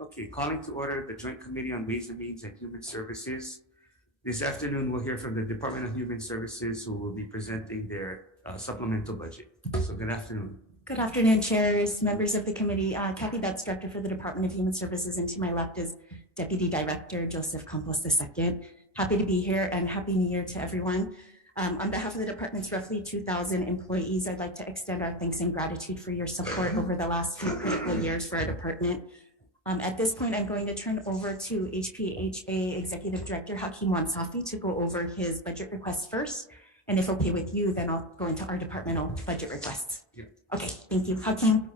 Okay, calling to order the Joint Committee on Ways and Means and Human Services. This afternoon, we'll hear from the Department of Human Services, who will be presenting their supplemental budget. So good afternoon. Good afternoon, chairs, members of the committee. Kathy Betts, Director for the Department of Human Services, and to my left is Deputy Director Joseph Campos II. Happy to be here and Happy New Year to everyone. On behalf of the department's roughly 2,000 employees, I'd like to extend our thanks and gratitude for your support over the last few critical years for our department. At this point, I'm going to turn over to HPHA Executive Director Hakeem Wansafi to go over his budget requests first. And if okay with you, then I'll go into our departmental budget requests. Yeah. Okay, thank you. Hakeem.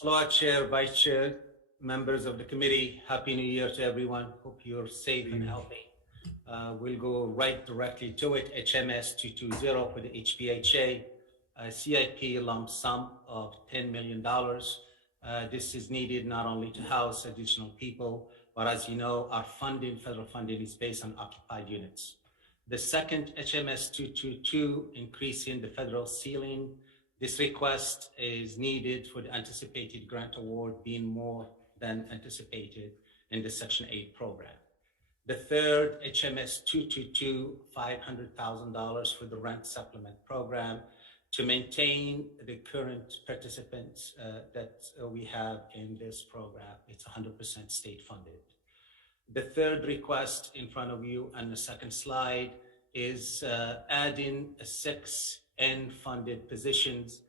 Hello, Chair, Vice Chair, members of the committee. Happy New Year to everyone. Hope you're safe and healthy. We'll go right directly to it. HMS 220 for the HPHA. CIP lump sum of $10 million. This is needed not only to house additional people, but as you know, our funding, federal funding, is based on occupied units. The second HMS 222, increasing the federal ceiling. This request is needed for the anticipated grant award being more than anticipated in the Section 8 program. The third HMS 222, $500,000 for the rent supplement program to maintain the current participants that we have in this program. It's 100% state funded. The third request in front of you on the second slide is adding 6 N-funded positions.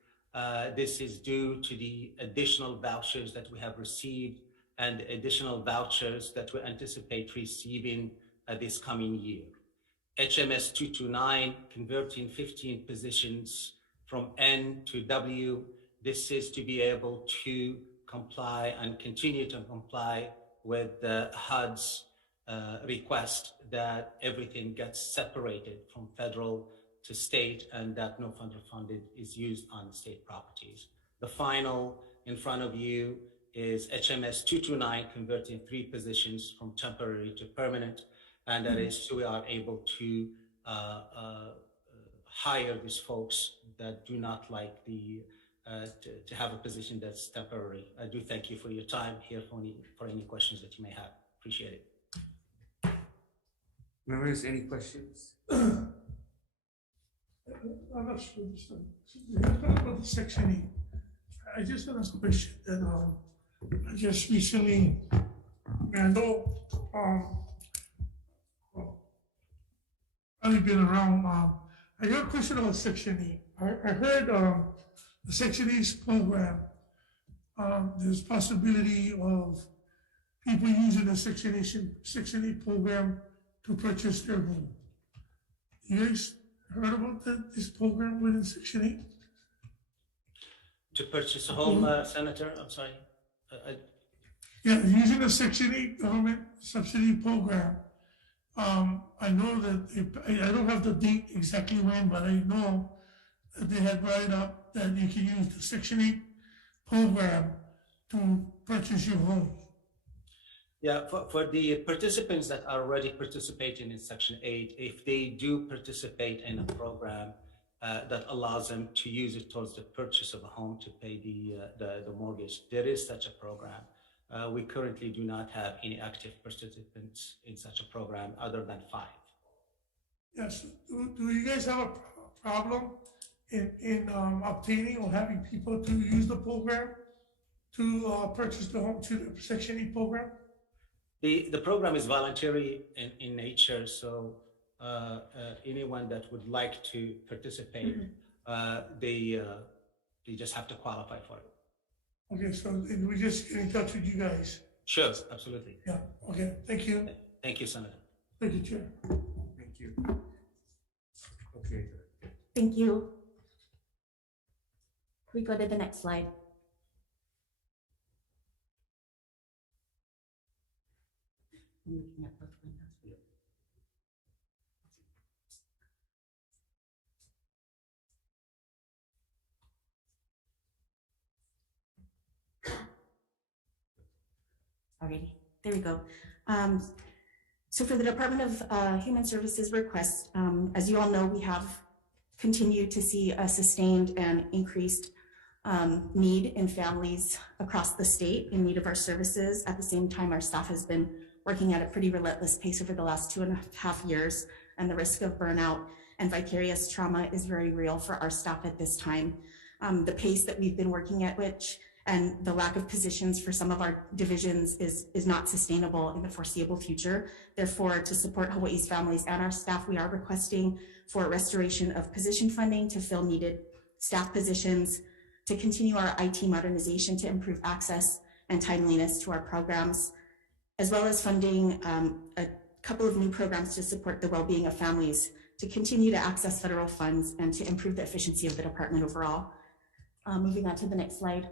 This is due to the additional vouchers that we have received and additional vouchers that we anticipate receiving this coming year. HMS 229, converting 15 positions from N to W. This is to be able to comply and continue to comply with the HUD's request that everything gets separated from federal to state and that no federal funded is used on state properties. The final in front of you is HMS 229, converting 3 positions from temporary to permanent, and that is so we are able to hire these folks that do not like the to have a position that's temporary. I do thank you for your time here for any questions that you may have. Appreciate it. Members, any questions? I'm not sure this one. You're talking about the Section 8. I just want to ask a question that I just recently, I know I've been around. I got a question about Section 8. I heard the Section 8 program, there's possibility of people using the Section 8 program to purchase their home. You guys heard about this program within Section 8? To purchase a home, Senator, I'm sorry. Yeah, using the Section 8 government subsidy program. I know that I don't have the date exactly when, but I know that they had brought it up that you can use the Section 8 program to purchase your home. Yeah, for the participants that are already participating in Section 8, if they do participate in a program that allows them to use it towards the purchase of a home to pay the mortgage, there is such a program. We currently do not have any active participants in such a program other than 5. Yes. Do you guys have a problem in obtaining or having people to use the program to purchase the home to the Section 8 program? The program is voluntary in nature, so anyone that would like to participate, they just have to qualify for it. Okay, so we just get in touch with you guys. Sure, absolutely. Yeah, okay, thank you. Thank you, Senator. Thank you, Chair. Thank you. Okay. Thank you. Can we go to the next slide? I'm looking at both windows. Alrighty, there we go. So for the Department of Human Services request, as you all know, we have continued to see a sustained and increased need in families across the state in need of our services. At the same time, our staff has been working at a pretty relentless pace over the last 2.5 years, and the risk of burnout and vicarious trauma is very real for our staff at this time. The pace that we've been working at and the lack of positions for some of our divisions is not sustainable in the foreseeable future. Therefore, to support Hawaii's families and our staff, we are requesting for restoration of position funding to fill needed staff positions, to continue our IT modernization to improve access and timeliness to our programs, as well as funding a couple of new programs to support the well-being of families, to continue to access federal funds and to improve the efficiency of the department overall. Moving on to the next slide.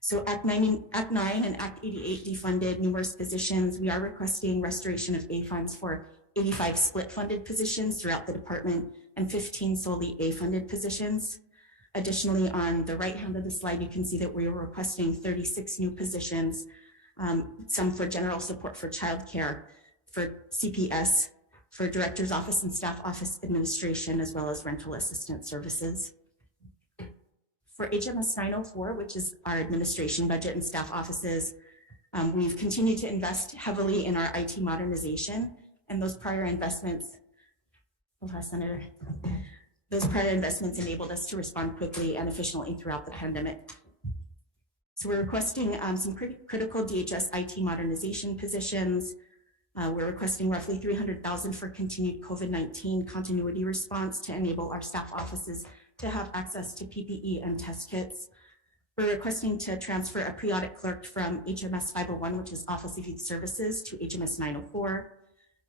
So Act 9 and Act 88 defunded numerous positions. We are requesting restoration of A funds for 85 split funded positions throughout the department and 15 solely A funded positions. Additionally, on the right hand of the slide, you can see that we are requesting 36 new positions, some for general support for childcare, for CPS, for Director's Office and Staff Office Administration, as well as rental assistance services. For HMS 904, which is our administration budget and staff offices, we've continued to invest heavily in our IT modernization, and those prior investments, Senator, those prior investments enabled us to respond quickly and efficiently throughout the pandemic. So we're requesting some critical DHS IT modernization positions. We're requesting roughly $300,000 for continued COVID-19 continuity response to enable our staff offices to have access to PPE and test kits. We're requesting to transfer a pre-audit clerk from HMS 501, which is Office of Youth Services, to HMS 904.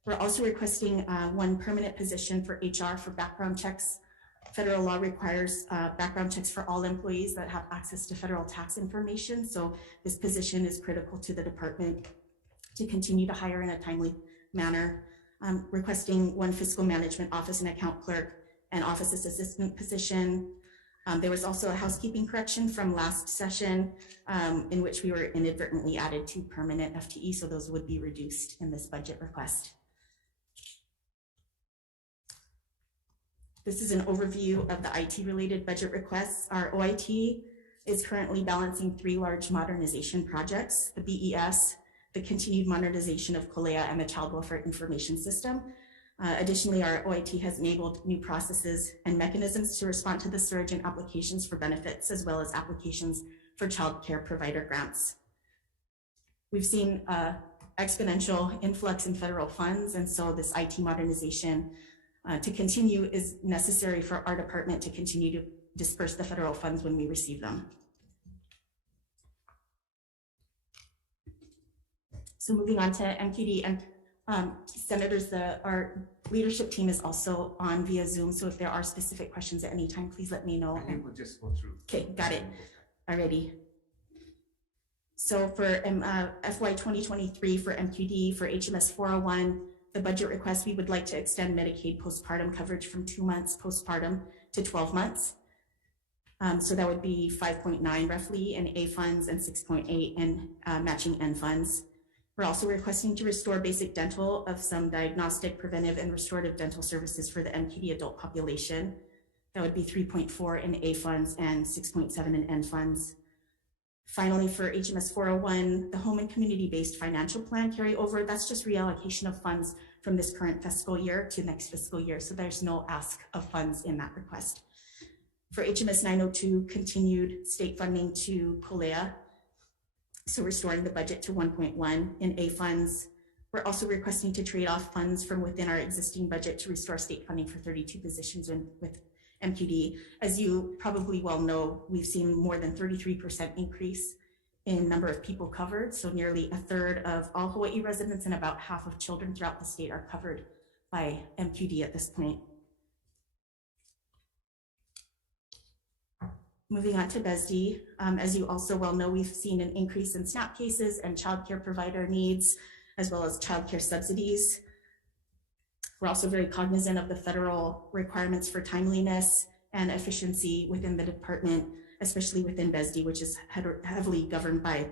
We're also requesting one permanent position for HR for background checks. Federal law requires background checks for all employees that have access to federal tax information. So this position is critical to the department to continue to hire in a timely manner. Requesting one fiscal management office and account clerk and office assistant position. There was also a housekeeping correction from last session in which we were inadvertently added to permanent FTE, so those would be reduced in this budget request. This is an overview of the IT-related budget requests. Our OIT is currently balancing 3 large modernization projects: the BES, the continued modernization of COLEA, and the Child Welfare Information System. Additionally, our OIT has enabled new processes and mechanisms to respond to the surge in applications for benefits, as well as applications for child care provider grants. We've seen exponential influx in federal funds, and so this IT modernization to continue is necessary for our department to continue to disperse the federal funds when we receive them. So moving on to Mpd and Senators, our leadership team is also on via Zoom, so if there are specific questions at any time, please let me know. I think we'll just go through. Okay, got it. Alrighty. So for FY 2023 for Mpd, for HMS 401, the budget request, we would like to extend Medicaid postpartum coverage from 2 months postpartum to 12 months. So that would be 5.9 roughly in A funds and 6.8 in matching N funds. We're also requesting to restore basic dental of some diagnostic, preventive, and restorative dental services for the Mpd adult population. That would be 3.4 in A funds and 6.7 in N funds. Finally, for HMS 401, the home and community-based financial plan carryover, that's just reallocation of funds from this current fiscal year to next fiscal year. So there's no ask of funds in that request. For HMS 902, continued state funding to COLEA, so restoring the budget to 1.1 in A funds. We're also requesting to trade off funds from within our existing budget to restore state funding for 32 positions with Mpd. As you probably well know, we've seen more than 33% increase in number of people covered. So nearly a third of all Hawaii residents and about half of children throughout the state are covered by Mpd at this point. Moving on to BSD, as you also well know, we've seen an increase in SNAP cases and childcare provider needs, as well as childcare subsidies. We're also very cognizant of the federal requirements for timeliness and efficiency within the department, especially within BSD, which is heavily governed by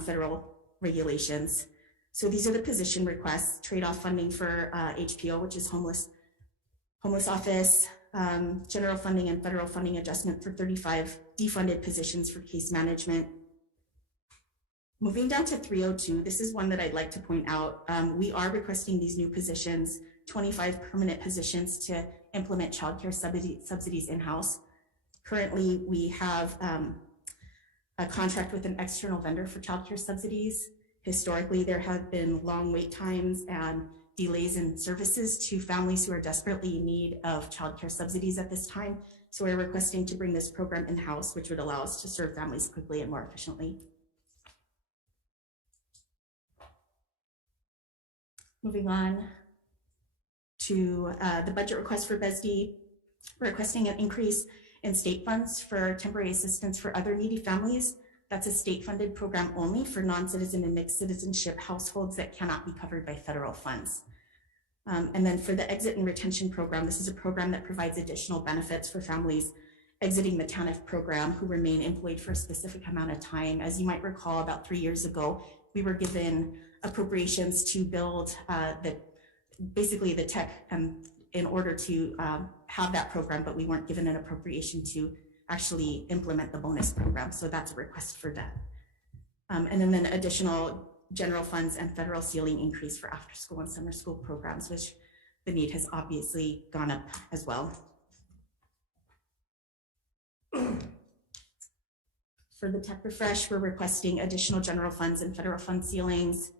federal regulations. So these are the position requests: trade-off funding for HPO, which is homeless office, general funding and federal funding adjustment for 35 defunded positions for case management. Moving down to 302, this is one that I'd like to point out. We are requesting these new positions, 25 permanent positions to implement childcare subsidies in-house. Currently, we have a contract with an external vendor for childcare subsidies. Historically, there have been long wait times and delays in services to families who are desperately in need of childcare subsidies at this time. So we're requesting to bring this program in-house, which would allow us to serve families quickly and more efficiently. Moving on to the budget request for BESD, we're requesting an increase in state funds for temporary assistance for other needy families. That's a state-funded program only for non-citizen and mixed citizenship households that cannot be covered by federal funds. And then for the exit and retention program, this is a program that provides additional benefits for families exiting the TANF program who remain employed for a specific amount of time. As you might recall, about 3 years ago, we were given appropriations to build basically the tech in order to have that program, but we weren't given an appropriation to actually implement the bonus program. So that's a request for that. And then additional general funds and federal ceiling increase for after school and summer school programs, which the need has obviously gone up as well. For the tech refresh, we're requesting additional general funds and federal fund ceilings.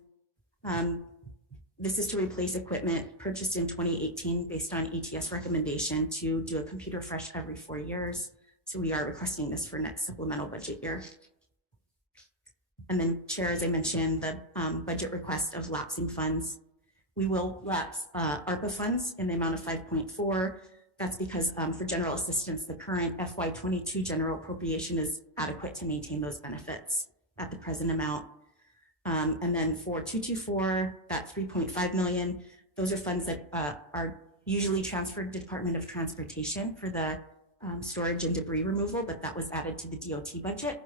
This is to replace equipment purchased in 2018 based on ETS recommendation to do a computer refresh every 4 years. So we are requesting this for next supplemental budget year. And then, Chair, as I mentioned, the budget request of lapsing funds. We will lapse ARPA funds in the amount of 5.4. That's because for general assistance, the current FY22 general appropriation is adequate to maintain those benefits at the present amount. And then for 224, that 3.5 million, those are funds that are usually transferred to Department of Transportation for the storage and debris removal, but that was added to the DOT budget.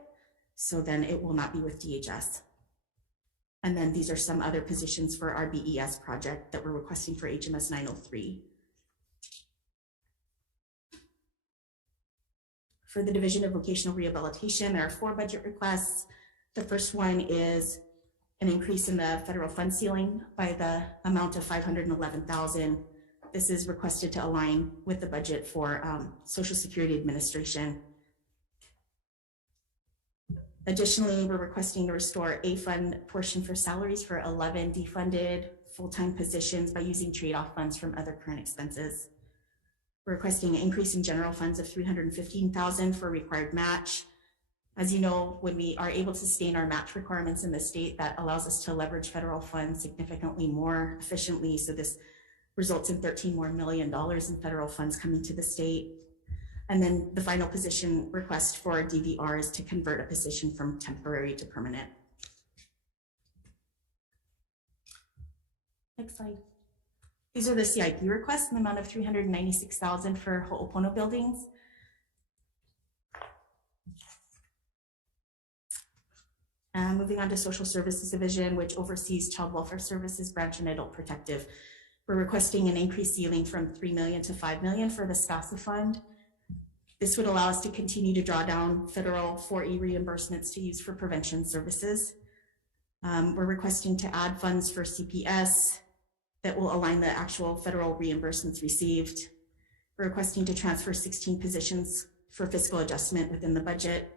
So then it will not be with DHS. And then these are some other positions for our BES project that we're requesting for HMS 903. For the Division of Vocational Rehabilitation, there are 4 budget requests. The first one is an increase in the federal fund ceiling by the amount of $511,000. This is requested to align with the budget for Social Security Administration. Additionally, we're requesting to restore a fund portion for salaries for 11 defunded full-time positions by using trade-off funds from other current expenses. We're requesting an increase in general funds of $315,000 for required match. As you know, when we are able to sustain our match requirements in the state, that allows us to leverage federal funds significantly more efficiently. So this results in $13 million more in federal funds coming to the state. And then the final position request for DVR is to convert a position from temporary to permanent. Next slide. These are the CIP requests in the amount of $396,000 for Ho'opono buildings. And moving on to Social Services Division, which oversees Child Welfare Services, Branch, and Adult Protective. We're requesting an increased ceiling from $3 million to $5 million for the SCASA fund. This would allow us to continue to draw down federal 4E reimbursements to use for prevention services. We're requesting to add funds for CPS that will align the actual federal reimbursements received. We're requesting to transfer 16 positions for fiscal adjustment within the budget,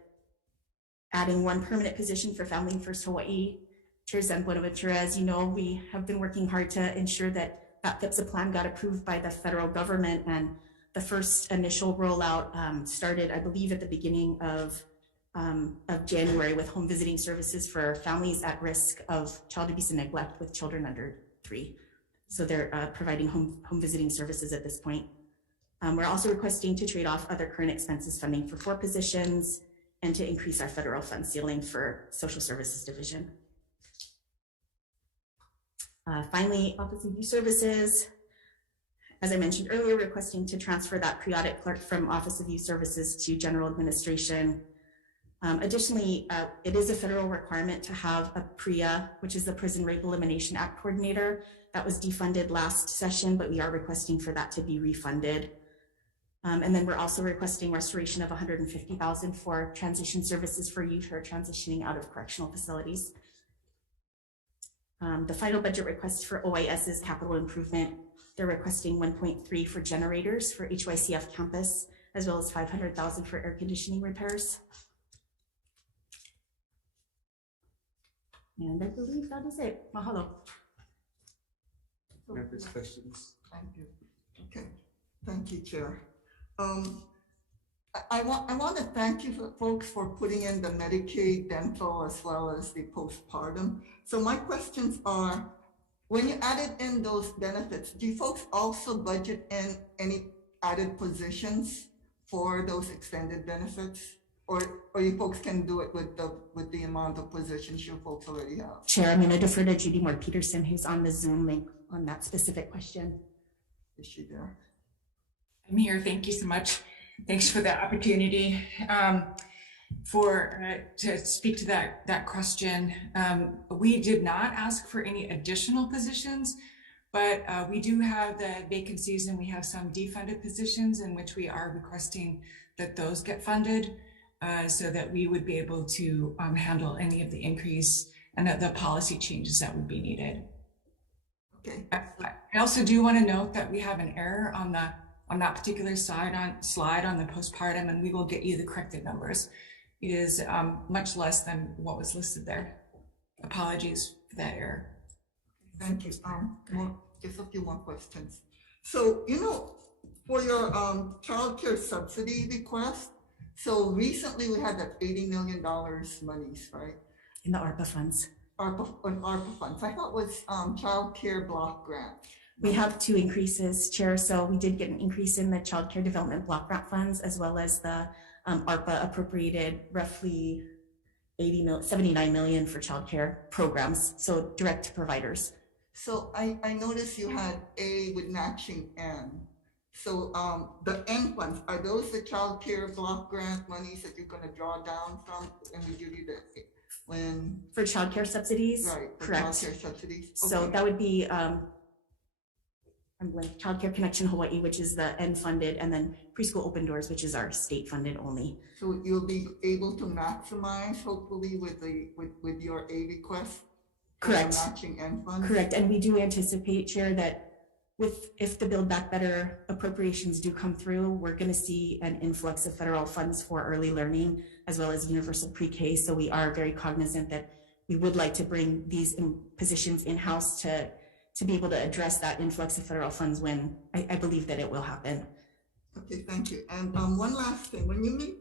adding 1 permanent position for Family First Hawai'i. Chair Zen Buenaventura, as you know, we have been working hard to ensure that FIPSA plan got approved by the federal government, and the first initial rollout started, I believe, at the beginning of January with home visiting services for families at risk of child abuse and neglect with children under 3. So they're providing home visiting services at this point. We're also requesting to trade off other current expenses funding for 4 positions and to increase our federal fund ceiling for Social Services Division. Finally, Office of Youth Services. As I mentioned earlier, requesting to transfer that pre-audit clerk from Office of Youth Services to General Administration. Additionally, it is a federal requirement to have a PREA, which is the Prison Rape Elimination Act Coordinator. That was defunded last session, but we are requesting for that to be refunded. And then we're also requesting restoration of $150,000 for transition services for youth who are transitioning out of correctional facilities. The final budget request for OIS is capital improvement. They're requesting 1.3 for generators for HYCF campus, as well as 500,000 for air conditioning repairs. And I believe that is it. Mahalo. Members, questions? Thank you. Okay, thank you, Chair. I want to thank you folks for putting in the Medicaid, dental, as well as the postpartum. So my questions are, when you added in those benefits, do you folks also budget in any added positions for those extended benefits? Or you folks can do it with the amount of positions you folks already have? Chair, I'm going to defer to Judy Moore Peterson, who's on the Zoom link on that specific question. Is she there? I'm here. Thank you so much. Thanks for the opportunity to speak to that question. We did not ask for any additional positions, but we do have the vacancies and we have some defunded positions in which we are requesting that those get funded so that we would be able to handle any of the increase and the policy changes that would be needed. Okay. I also do want to note that we have an error on that particular slide on the postpartum, and we will get you the corrected numbers. It is much less than what was listed there. Apologies for that error. Thank you. Just a few more questions. So, for your childcare subsidy request, so recently we had that $80 million monies, right? In the ARPA funds. ARPA funds. I thought it was child care block grant. We have two increases, Chair. So we did get an increase in the child care development block grant funds, as well as the ARPA appropriated roughly 79 million for child care programs, so direct to providers. So I noticed you had A with matching N. So the N funds, are those the child care block grant monies that you're going to draw down from when we give you for child care subsidies? Right, for correct. child care subsidies. Okay. So that would be Child Care Connection Hawai'i, which is the N funded, and then Preschool Open Doors, which is our state funded only. So you'll be able to maximize, hopefully, with your A request. Correct. Matching N funds. Correct, and we do anticipate, Chair, that if the Build Back Better appropriations do come through, we're going to see an influx of federal funds for early learning as well as universal pre-K. So we are very cognizant that we would like to bring these positions in-house to be able to address that influx of federal funds when I believe that it will happen. Okay, thank you. And one last thing, when you make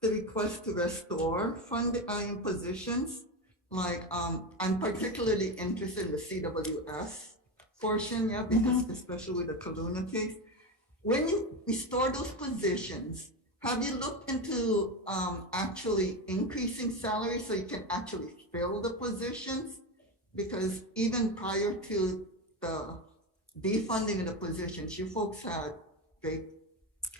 the request to restore funding positions, like I'm particularly interested in the CWS portion, yeah, because especially with the Kaluna case, when you restore those positions, have you looked into actually increasing salary so you can actually fill the positions? Because even prior to the defunding of the positions, you folks had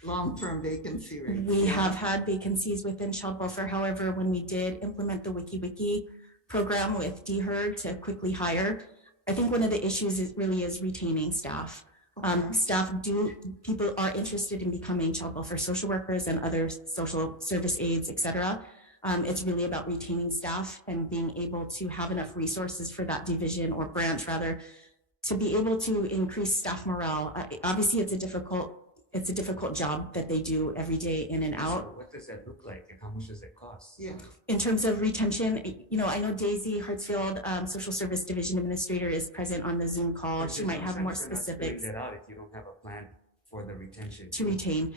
long-term vacancy rates. We have had vacancies within child welfare. However, when we did implement the WikiWiki program with DHER to quickly hire, I think one of the issues is retaining staff. People are interested in becoming child welfare social workers and other social service aides, etc. It's really about retaining staff and being able to have enough resources for that division or branch, rather, to be able to increase staff morale. Obviously, it's a difficult job that they do every day in and out. So what does that look like, and how much does it cost? Yeah. In terms of retention, I know Daisy Hartsfield, Social Service Division Administrator, is present on the Zoom call. She might have more specifics. That out if you don't have a plan for the retention. To retain.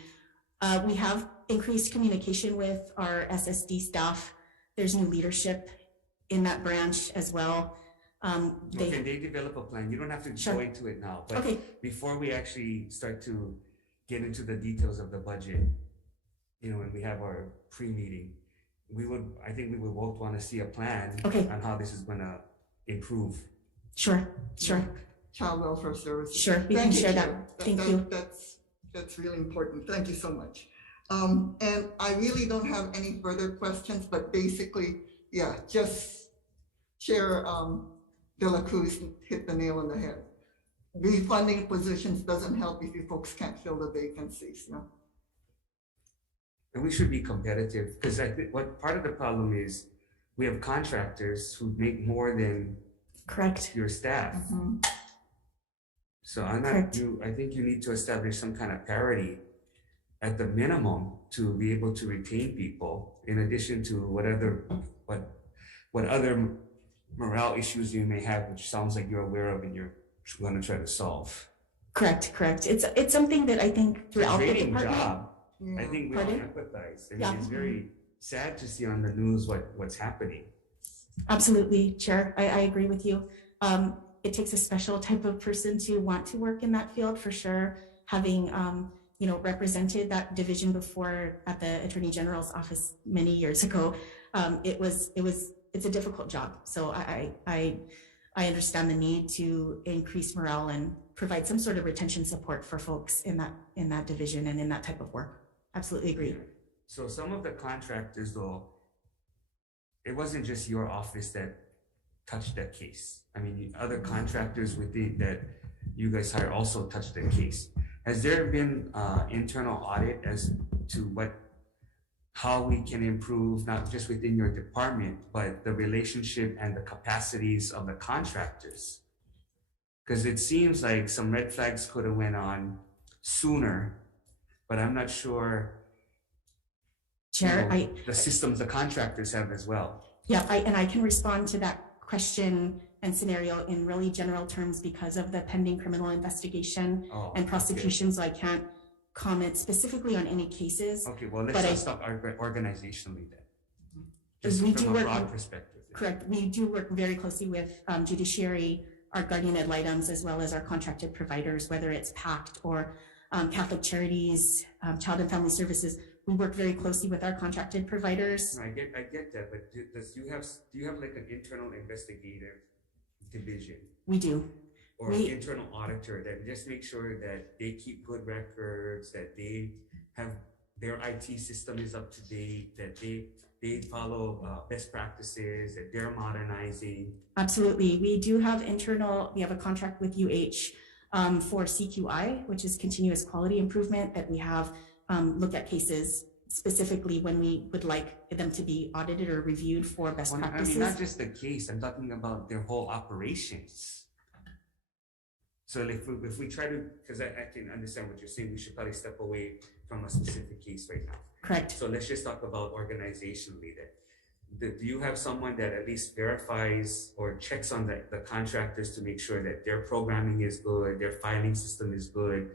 We have increased communication with our SSD staff. There's new leadership in that branch as well. Can they develop a plan? You don't have to go into it now, but before we actually start to get into the details of the budget, when we have our pre-meeting, I think we would both want to see a plan on how this is going to improve. Sure. Child welfare services. Sure, we can share that. Thank you. That's really important. Thank you so much. And I really don't have any further questions, but basically, just Chair De La Cruz hit the nail on the head. Refunding positions doesn't help if you folks can't fill the vacancies. And we should be competitive, because I think what part of the problem is we have contractors who make more than Correct. your staff. So Correct. I think you need to establish some kind of parity at the minimum to be able to retain people, in addition to what other morale issues you may have, which sounds like you're aware of and you're going to try to solve. Correct. It's something that I think throughout the Training department. job. I think we all Pardon? empathize. I mean, Yeah. it's very sad to see on the news what's happening. Absolutely, Chair. I agree with you. It takes a special type of person to want to work in that field for sure. Having represented that division before at the Attorney General's office many years ago, it's a difficult job. So I understand the need to increase morale and provide some sort of retention support for folks in that division and in that type of work. Absolutely agree. So some of the contractors, though, it wasn't just your office that touched that case. I mean, other contractors within that you guys hire also touched the case. Has there been internal audit as to how we can improve, not just within your department, but the relationship and the capacities of the contractors? Because it seems like some red flags could have went on sooner, but I'm not sure. Chair, the systems the contractors have as well. Yeah, I can respond to that question and scenario in really general terms because of the pending criminal investigation and prosecution, so I can't comment specifically on any cases. Okay, well, let's just talk organizationally then. Just We from do a work broad perspective. Correct. We do work very closely with judiciary, our guardian ad litems, as well as our contracted providers, whether it's PACT or Catholic Charities, Child and Family Services. We work very closely with our contracted providers. No, I get that, but do you have like an internal investigative division? We do. Or an internal auditor that just make sure that they keep good records, that they have their IT system is up to date, that they follow best practices, that they're modernizing? Absolutely. We do have we have a contract with UH for CQI, which is continuous quality improvement, that we have look at cases specifically when we would like them to be audited or reviewed for best practices. I mean, not just the case, I'm talking about their whole operations. So if we try to, because I can understand what you're saying, we should probably step away from a specific case right now. Correct. So let's just talk about organizationally then. Do you have someone that at least verifies or checks on the contractors to make sure that their programming is good, their filing system is good,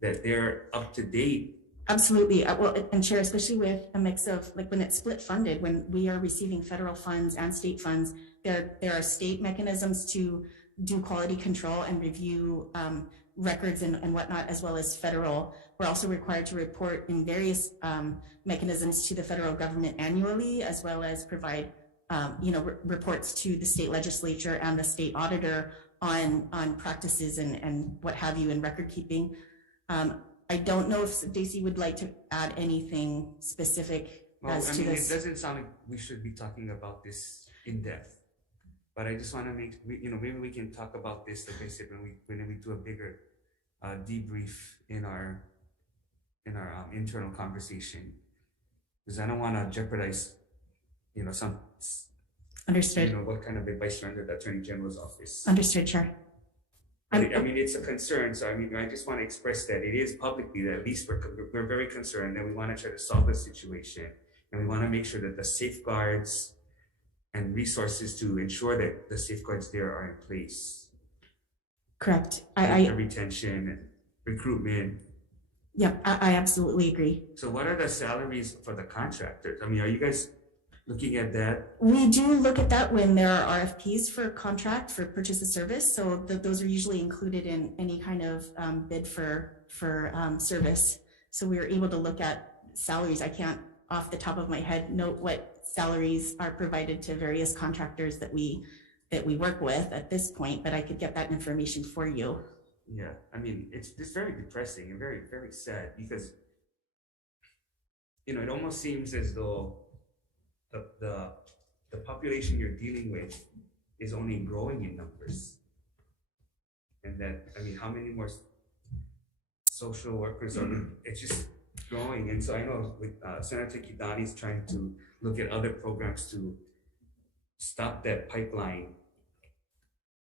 that they're up to date? Absolutely. Well, and Chair, especially with a mix of, like when it's split funded, when we are receiving federal funds and state funds, there are state mechanisms to do quality control and review records and whatnot, as well as federal. We're also required to report in various mechanisms to the federal government annually, as well as provide reports to the state legislature and the state auditor on practices and what have you in record keeping. I don't know if Daisy would like to add anything specific to this. It doesn't sound like we should be talking about this in depth, but I just want to maybe we can talk about this, like I said, when we do a bigger debrief in our internal conversation, because I don't want to jeopardize, some. Understood. What kind of advice you're under the Attorney General's office. Understood, Chair. It's a concern. So I just want to express that it is publicly that at least we're very concerned, and we want to try to solve the situation, and we want to make sure that the safeguards and resources to ensure that the safeguards there are in place. Correct. The retention and recruitment. Yeah, I absolutely agree. So what are the salaries for the contractors? I mean, are you guys looking at that? We do look at that when there are RFPs for contract for purchase of service. So those are usually included in any kind of bid for service. So we are able to look at salaries. I can't off the top of my head note what salaries are provided to various contractors that we work with at this point, but I could get that information for you. Yeah, I mean, it's very depressing and very, very sad, because it almost seems as though the population you're dealing with is only growing in numbers, and that, I mean, how many more social workers are? growing. And so I know with Senator Kidani is trying to look at other programs to stop that pipeline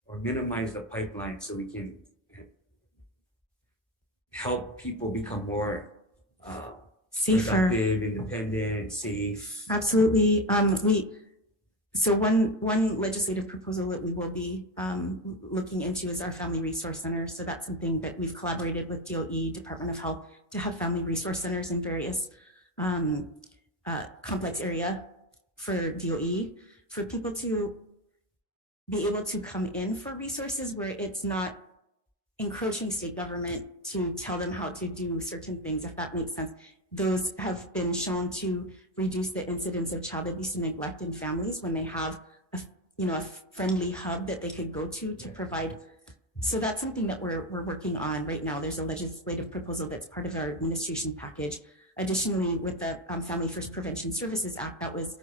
or minimize the pipeline so we can help people become more safer, productive, independent, safe. Absolutely. So one legislative proposal that we will be looking into is our Family Resource Center. So that's something that we've collaborated with DOE, Department of Health, to have Family Resource Centers in various complex area for DOE, for people to be able to come in for resources where it's not encroaching state government to tell them how to do certain things, if that makes sense. Those have been shown to reduce the incidence of child abuse and neglect in families when they have a friendly hub that they could go to provide. So that's something that we're working on right now. There's a legislative proposal that's part of our administration package. Additionally, with the Family First Prevention Services Act that was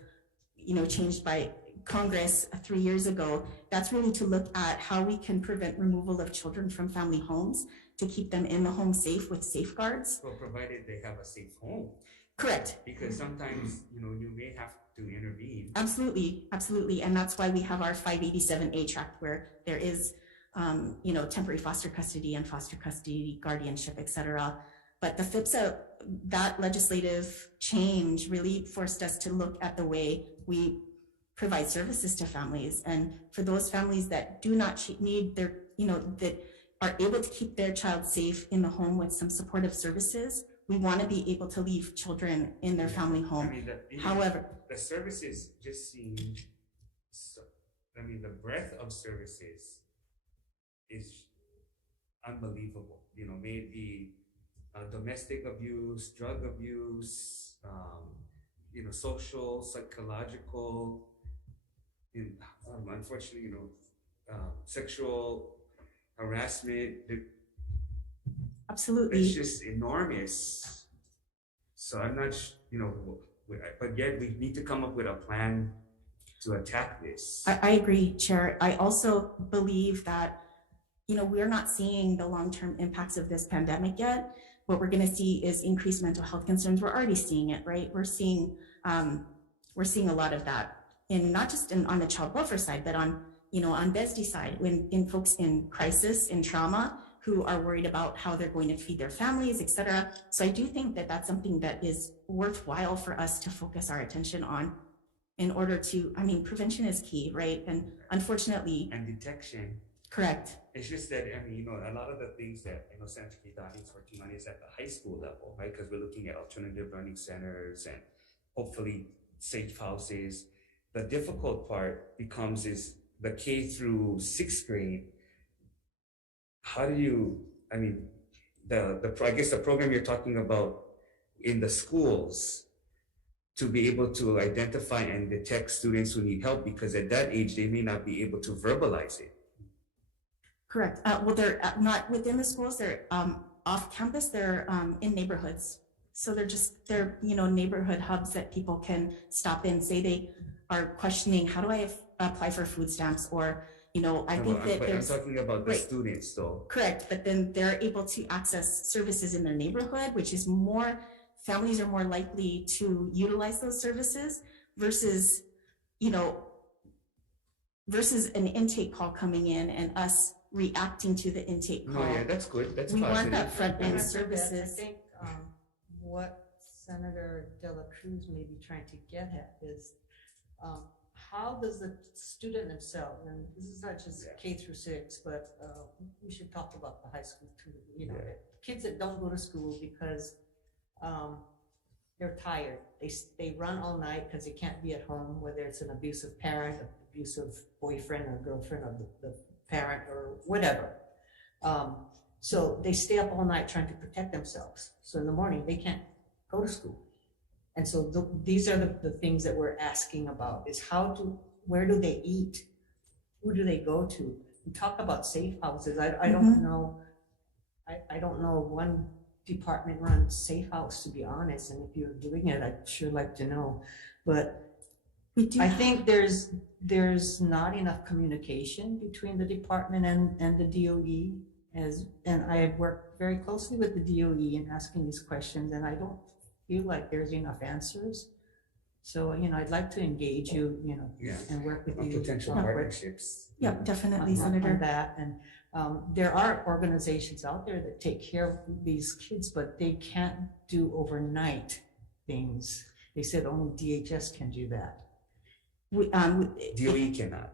changed by Congress 3 years ago, that's really to look at how we can prevent removal of children from family homes to keep them in the home safe with safeguards. Well, provided they have a safe home. Correct. Because sometimes, you may have to intervene. Absolutely. And that's why we have our 587A tract where there is, temporary foster custody and foster custody, guardianship, etc. But the FIPSA, that legislative change really forced us to look at the way we provide services to families. And for those families that do not need their, that are able to keep their child safe in the home with some supportive services, we want to be able to leave children in their family home. However, the services just seem, the breadth of services is unbelievable. Maybe domestic abuse, drug abuse, social, psychological, unfortunately, sexual harassment. Absolutely. It's just enormous. So I'm not, but yet we need to come up with a plan to attack this. I agree, Chair. I also believe that, we're not seeing the long-term impacts of this pandemic yet. What we're going to see is increased mental health concerns. We're already seeing it, right? We're seeing a lot of that, and not just on the child welfare side, but on BESD side, in folks in crisis, in trauma, who are worried about how they're going to feed their families, etc. So I do think that that's something that is worthwhile for us to focus our attention on in order to, prevention is key, right? And unfortunately. And detection. Correct. It's just that, a lot of the things that, Senator Kidani is working on is at the high school level, right? Because we're looking at alternative learning centers and hopefully safe houses. The difficult part becomes is the K through 6th grade. How do you, I guess the program you're talking about in the schools to be able to identify and detect students who need help, because at that age, they may not be able to verbalize it. Correct. Well, they're not within the schools, they're off campus, they're in neighborhoods. So they're neighborhood hubs that people can stop in, say they are questioning, how do I apply for food stamps? Or, I think that I'm talking about the students though. Correct, but then they're able to access services in their neighborhood, which is families are more likely to utilize those services versus an intake call coming in and us reacting to the intake call. Oh yeah, that's good. That's we positive. Want that front end services. I think what Senator De La Cruz may be trying to get at is how does the student themselves, and this is not just K through 6, but we should talk about the high school too. Kids that don't go to school because they're tired. They run all night because they can't be at home, whether it's an abusive parent, abusive boyfriend or girlfriend of the parent or whatever. So they stay up all night trying to protect themselves. So in the morning, they can't go to school. And so these are the things that we're asking about is where do they eat? Who do they go to? We talk about safe houses. I don't know. I don't know one department runs safe house, to be honest. And if you're doing it, I'd sure like to know. But I think there's not enough communication between the department and the DOE And I have worked very closely with the DOE in asking these questions, and I don't feel like there's enough answers. So, I'd like to engage you, Yeah. and work with On you. potential on partnerships. Yeah, definitely, on Senator. that. And there are organizations out there that take care of these kids, but they can't do overnight things. They said only DHS can do that. DOE cannot.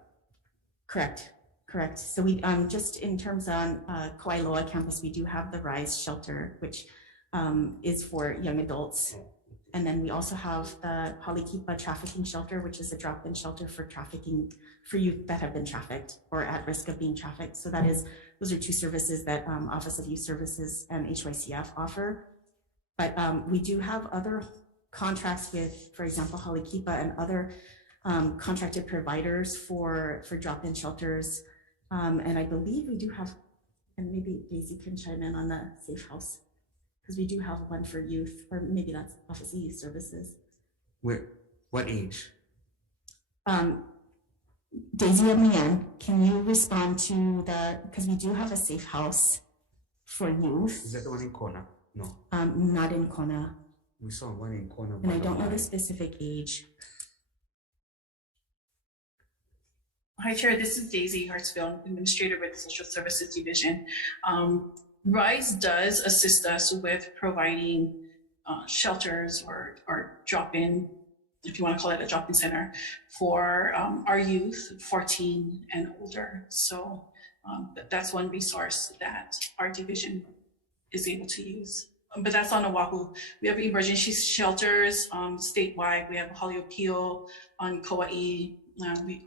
Correct. So we, just in terms on Kauailoa campus, we do have the RISE shelter, which is for young adults. And then we also have the Halikipa trafficking shelter, which is a drop-in shelter for trafficking, for youth that have been trafficked or at risk of being trafficked. So those are two services that Office of Youth Services and HYCF offer. But we do have other contracts with, for example, Halikipa and other contracted providers for drop-in shelters. And I believe we do have, and maybe Daisy can chime in on the safe house, because we do have one for youth, or maybe that's Office of Youth Services. What age? Daisy and Leanne, can you respond to because we do have a safe house for youth. Is that the one in Kona? No. Not in Kona. We saw one in Kona. And I don't know the specific age. Hi, Chair. This is Daisy Hartsfield, Administrator with the Social Services Division. RISE does assist us with providing shelters or drop-in, if you want to call it a drop-in center, for our youth 14 and older. So that's one resource that our division is able to use. But that's on Oahu. We have emergency shelters statewide. We have Haleopio on Kauai.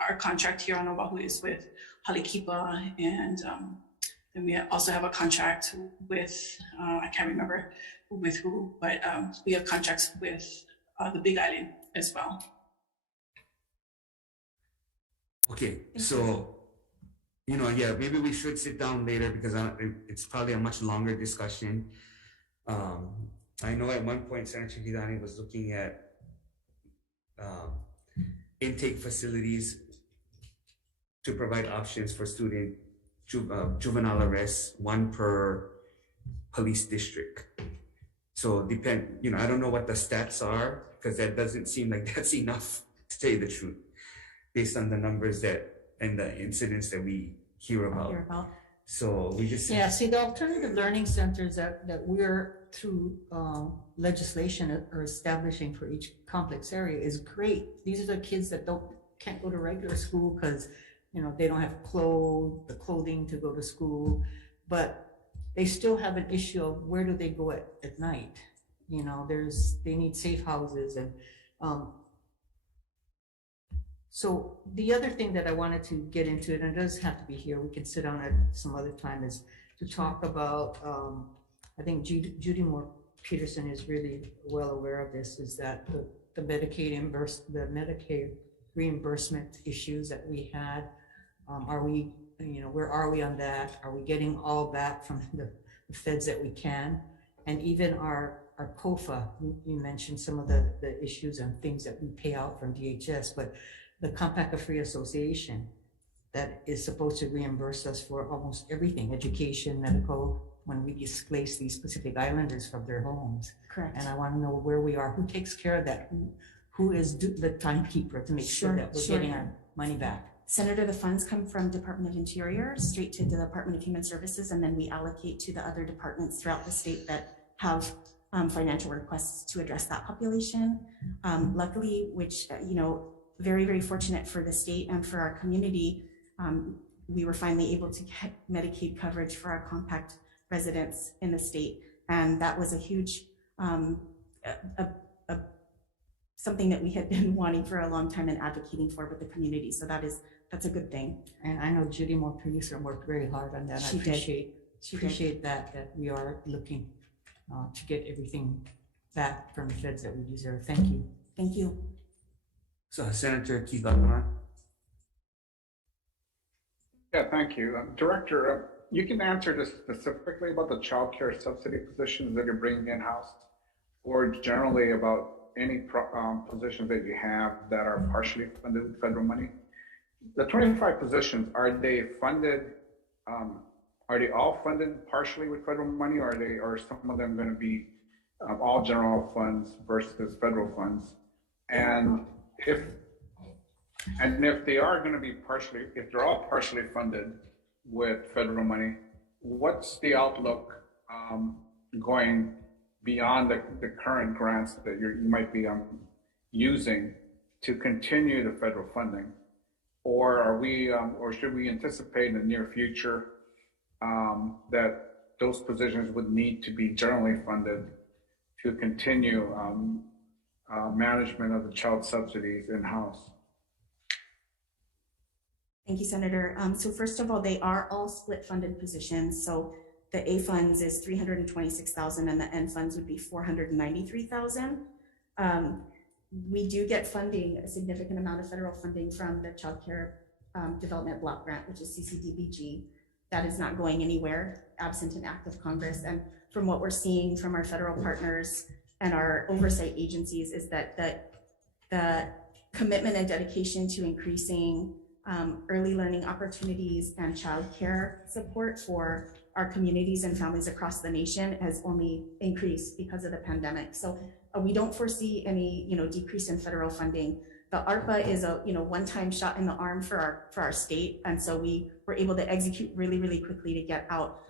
Our contract here on Oahu is with Halikipa, and we also have a contract with, I can't remember with who, but we have contracts with the Big Island as well. Okay, so, yeah, maybe we should sit down later because it's probably a much longer discussion. I know at one point Senator Hidani was looking at intake facilities to provide options for juvenile arrests, one per police district. So I don't know what the stats are, because that doesn't seem like that's enough, to tell you the truth, based on the numbers and the incidents that we hear about. So we just see the alternative learning centers that we're through legislation are establishing for each complex area is great. These are the kids that can't go to regular school because they don't have the clothing to go to school, but they still have an issue of where do they go at night. They need safe houses. And so the other thing that I wanted to get into, and it doesn't have to be here, we can sit down at some other time, is to talk about, I think Judy Moore Peterson is really well aware of this, is that the Medicaid reimbursement issues that we had, where are we on that? Are we getting all back from the feds that we can? And even our COFA, you mentioned some of the issues and things that we pay out from DHS, but the Compact of Free Association that is supposed to reimburse us for almost everything, education, medical, when we displace these Pacific Islanders from their homes. Correct. And I want to know where we are, who takes care of that, who is the timekeeper to make sure that we're getting our money back. Senator, the funds come from Department of Interior straight to the Department of Human Services, and then we allocate to the other departments throughout the state that have financial requests to address that population. Luckily, which, very, very fortunate for the state and for our community, we were finally able to get Medicaid coverage for our compact residents in the state. And that was a huge, something that we had been wanting for a long time and advocating for with the community. So that's a good thing. And I know Judy Moore Producer worked very hard on that. I appreciate that we are looking to get everything back from the feds that we deserve. Thank you. Thank you. So Senator Keith Lagman. Yeah, thank you. Director, you can answer this specifically about the child care subsidy positions that you're bringing in-house, or generally about any positions that you have that are partially funded with federal money. The 25 positions, are they funded are they all funded partially with federal money, or are some of them going to be all general funds versus federal funds? And if they are going to be if they're all partially funded with federal money, what's the outlook going beyond the current grants that you might be using to continue the federal funding? Or are we, or should we anticipate in the near future that those positions would need to be generally funded to continue management of the child subsidies in-house? Thank you, Senator. So first of all, they are all split funded positions. So the A funds is 326,000 and the N funds would be 493,000. We do get funding, a significant amount of federal funding from the Child Care Development Block Grant, which is Ccdbg. That is not going anywhere absent an act of Congress. And from what we're seeing from our federal partners and our oversight agencies is that the commitment and dedication to increasing early learning opportunities and childcare support for our communities and families across the nation has only increased because of the pandemic. So we don't foresee any, decrease in federal funding. The ARPA is a, one-time shot in the arm for our state, and so we were able to execute really, really quickly to get out,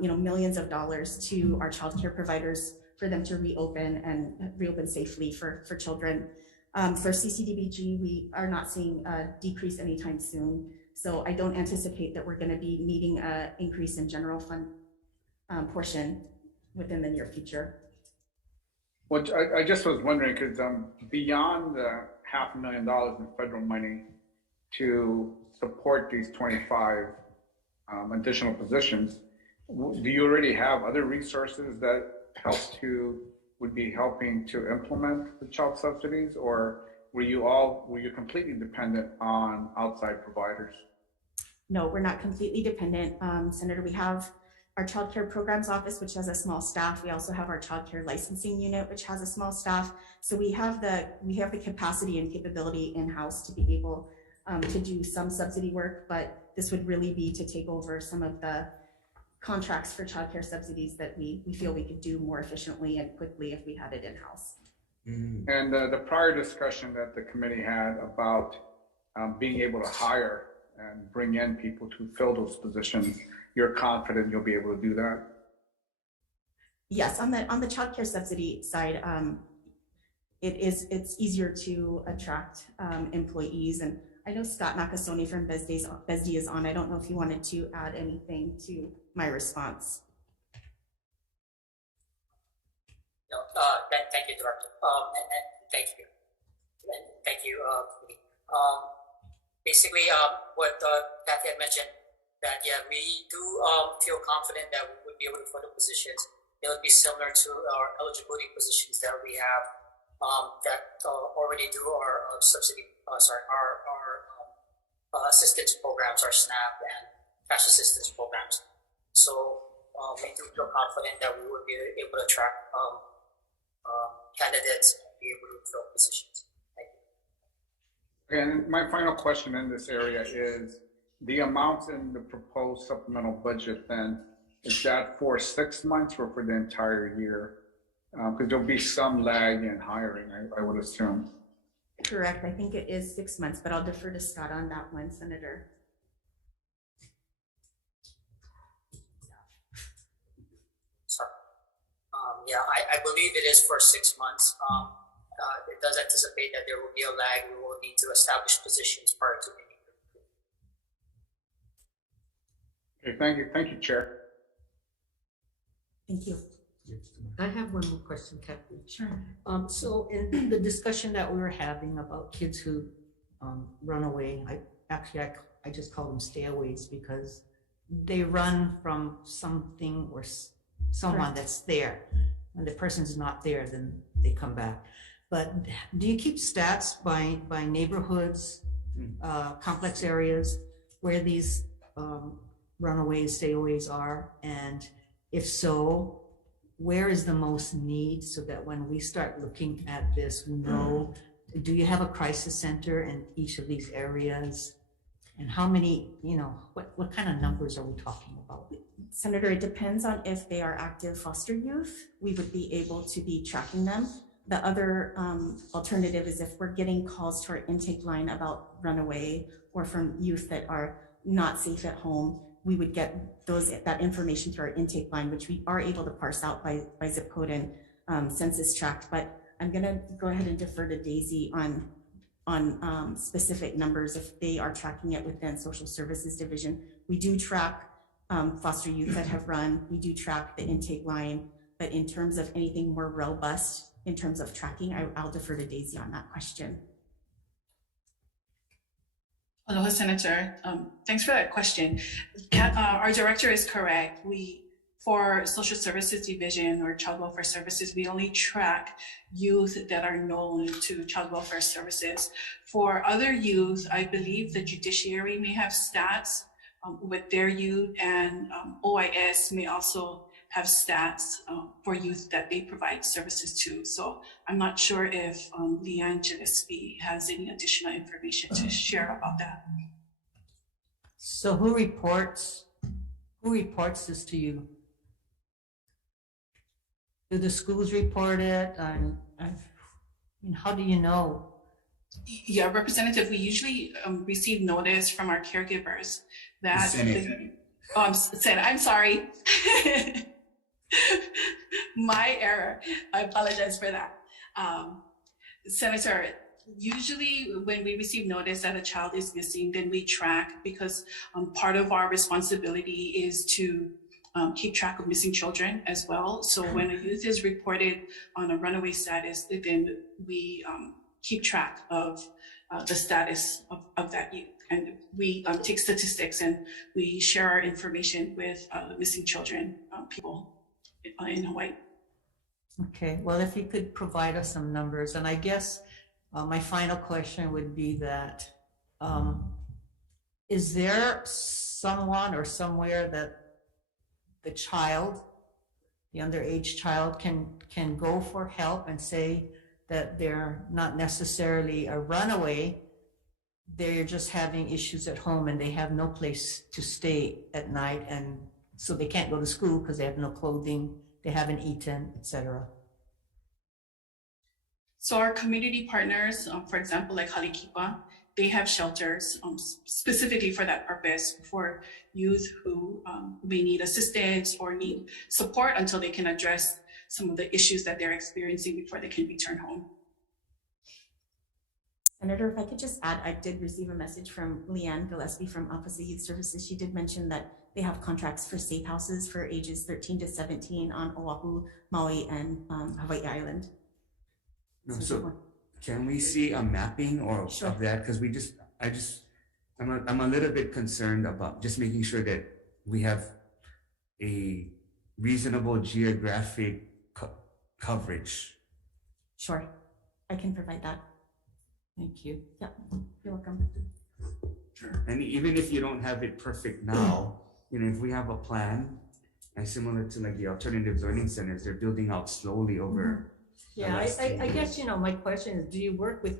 millions of dollars to our childcare providers for them to reopen safely for children. For Ccdbg, we are not seeing a decrease anytime soon. So I don't anticipate that we're going to be needing an increase in general fund portion within the near future. Well, I just was wondering, because beyond the $500,000 in federal money to support these 25 additional positions, do you already have other resources that would be helping to implement the child subsidies, or were you completely dependent on outside providers? No, we're not completely dependent. Senator, we have our Child Care Programs Office, which has a small staff. We also have our Child Care Licensing Unit, which has a small staff. So we have the capacity and capability in-house to be able to do some subsidy work, but this would really be to take over some of the contracts for childcare subsidies that we feel we could do more efficiently and quickly if we had it in-house. Mm-hmm. And the prior discussion that the committee had about being able to hire and bring in people to fill those positions, you're confident you'll be able to do that? Yes, on the childcare subsidy side, it's easier to attract employees, and I know Scott Nakasone from BESD is on. I don't know if he wanted to add anything to my response. No, thank you, Director. And thank you. And thank you. Basically, what Kathy had mentioned, that we do feel confident that we would be able to fill the positions. It would be similar to our eligibility positions that we have that already do our assistance programs, our SNAP and cash assistance programs. So we do feel confident that we would be able to attract candidates and be able to fill positions. Thank you. And my final question in this area is the amounts in the proposed supplemental budget, then, is that for 6 months or for the entire year? Because there'll be some lag in hiring, I would assume. Correct. I think it is 6 months, but I'll defer to Scott on that one, Senator. Sorry. I believe it is for 6 months. It does anticipate that there will be a lag. We will need to establish positions prior to any. Okay, thank you. Thank you, Chair. Thank you. I have one more question, Kathy. Sure. So in the discussion that we were having about kids who run away, I just call them stayaways because they run from something or someone that's there. When the person's not there, then they come back. But do you keep stats by neighborhoods, complex areas where these runaways, stayaways are? And if so, where is the most need so that when we start looking at this, we know, do you have a crisis center in each of these areas? And how many, what kind of numbers are we talking about? Senator, it depends on if they are active foster youth. We would be able to be tracking them. The other alternative is if we're getting calls to our intake line about runaway or from youth that are not safe at home, we would get that information through our intake line, which we are able to parse out by zip code and census tract. But I'm gonna go ahead and defer to Daisy on specific numbers if they are tracking it within Social Services Division. We do track foster youth that have run. We do track the intake line, but in terms of anything more robust in terms of tracking, I'll defer to Daisy on that question. Aloha, Senator. Thanks for that question. Our director is correct. For Social Services Division or Child Welfare Services, we only track youth that are known to Child Welfare Services. For other youth, I believe the judiciary may have stats with their youth, and OIS may also have stats for youth that they provide services to. So I'm not sure if Leanne Gillespie has any additional information to share about that. So who reports this to you? Do the schools report it? How do you know? Yeah, Representative, we usually receive notice from our caregivers that I'm sorry. My error. I apologize for that. Senator, usually when we receive notice that a child is missing, then we track, because part of our responsibility is to keep track of missing children as well. So when a youth is reported on a runaway status, then we keep track of the status of that youth. And we take statistics and we share our information with missing children people in Hawaii. Okay, well, if you could provide us some numbers. And I guess my final question would be that, is there someone or somewhere that the child, the underage child, can go for help and say that they're not necessarily a runaway, they're just having issues at home and they have no place to stay at night, and so they can't go to school because they have no clothing, they haven't eaten, etc. So our community partners, for example, like Halikipa, they have shelters specifically for that purpose, for youth who may need assistance or need support until they can address some of the issues that they're experiencing before they can return home. Senator, if I could just add, I did receive a message from Leanne Gillespie from Office of Youth Services. She did mention that they have contracts for safe houses for ages 13 to 17 on Oahu, Maui, and Hawaii Island. No, so can we see a mapping or Sure. of that? Because I'm a little bit concerned about just making sure that we have a reasonable geographic coverage. Sure, I can provide that. Thank you. Yeah, you're welcome. Sure. And even if you don't have it perfect now, if we have a plan, and similar to like the alternative learning centers, they're building out slowly over. Yeah, I guess, my question is, do you work with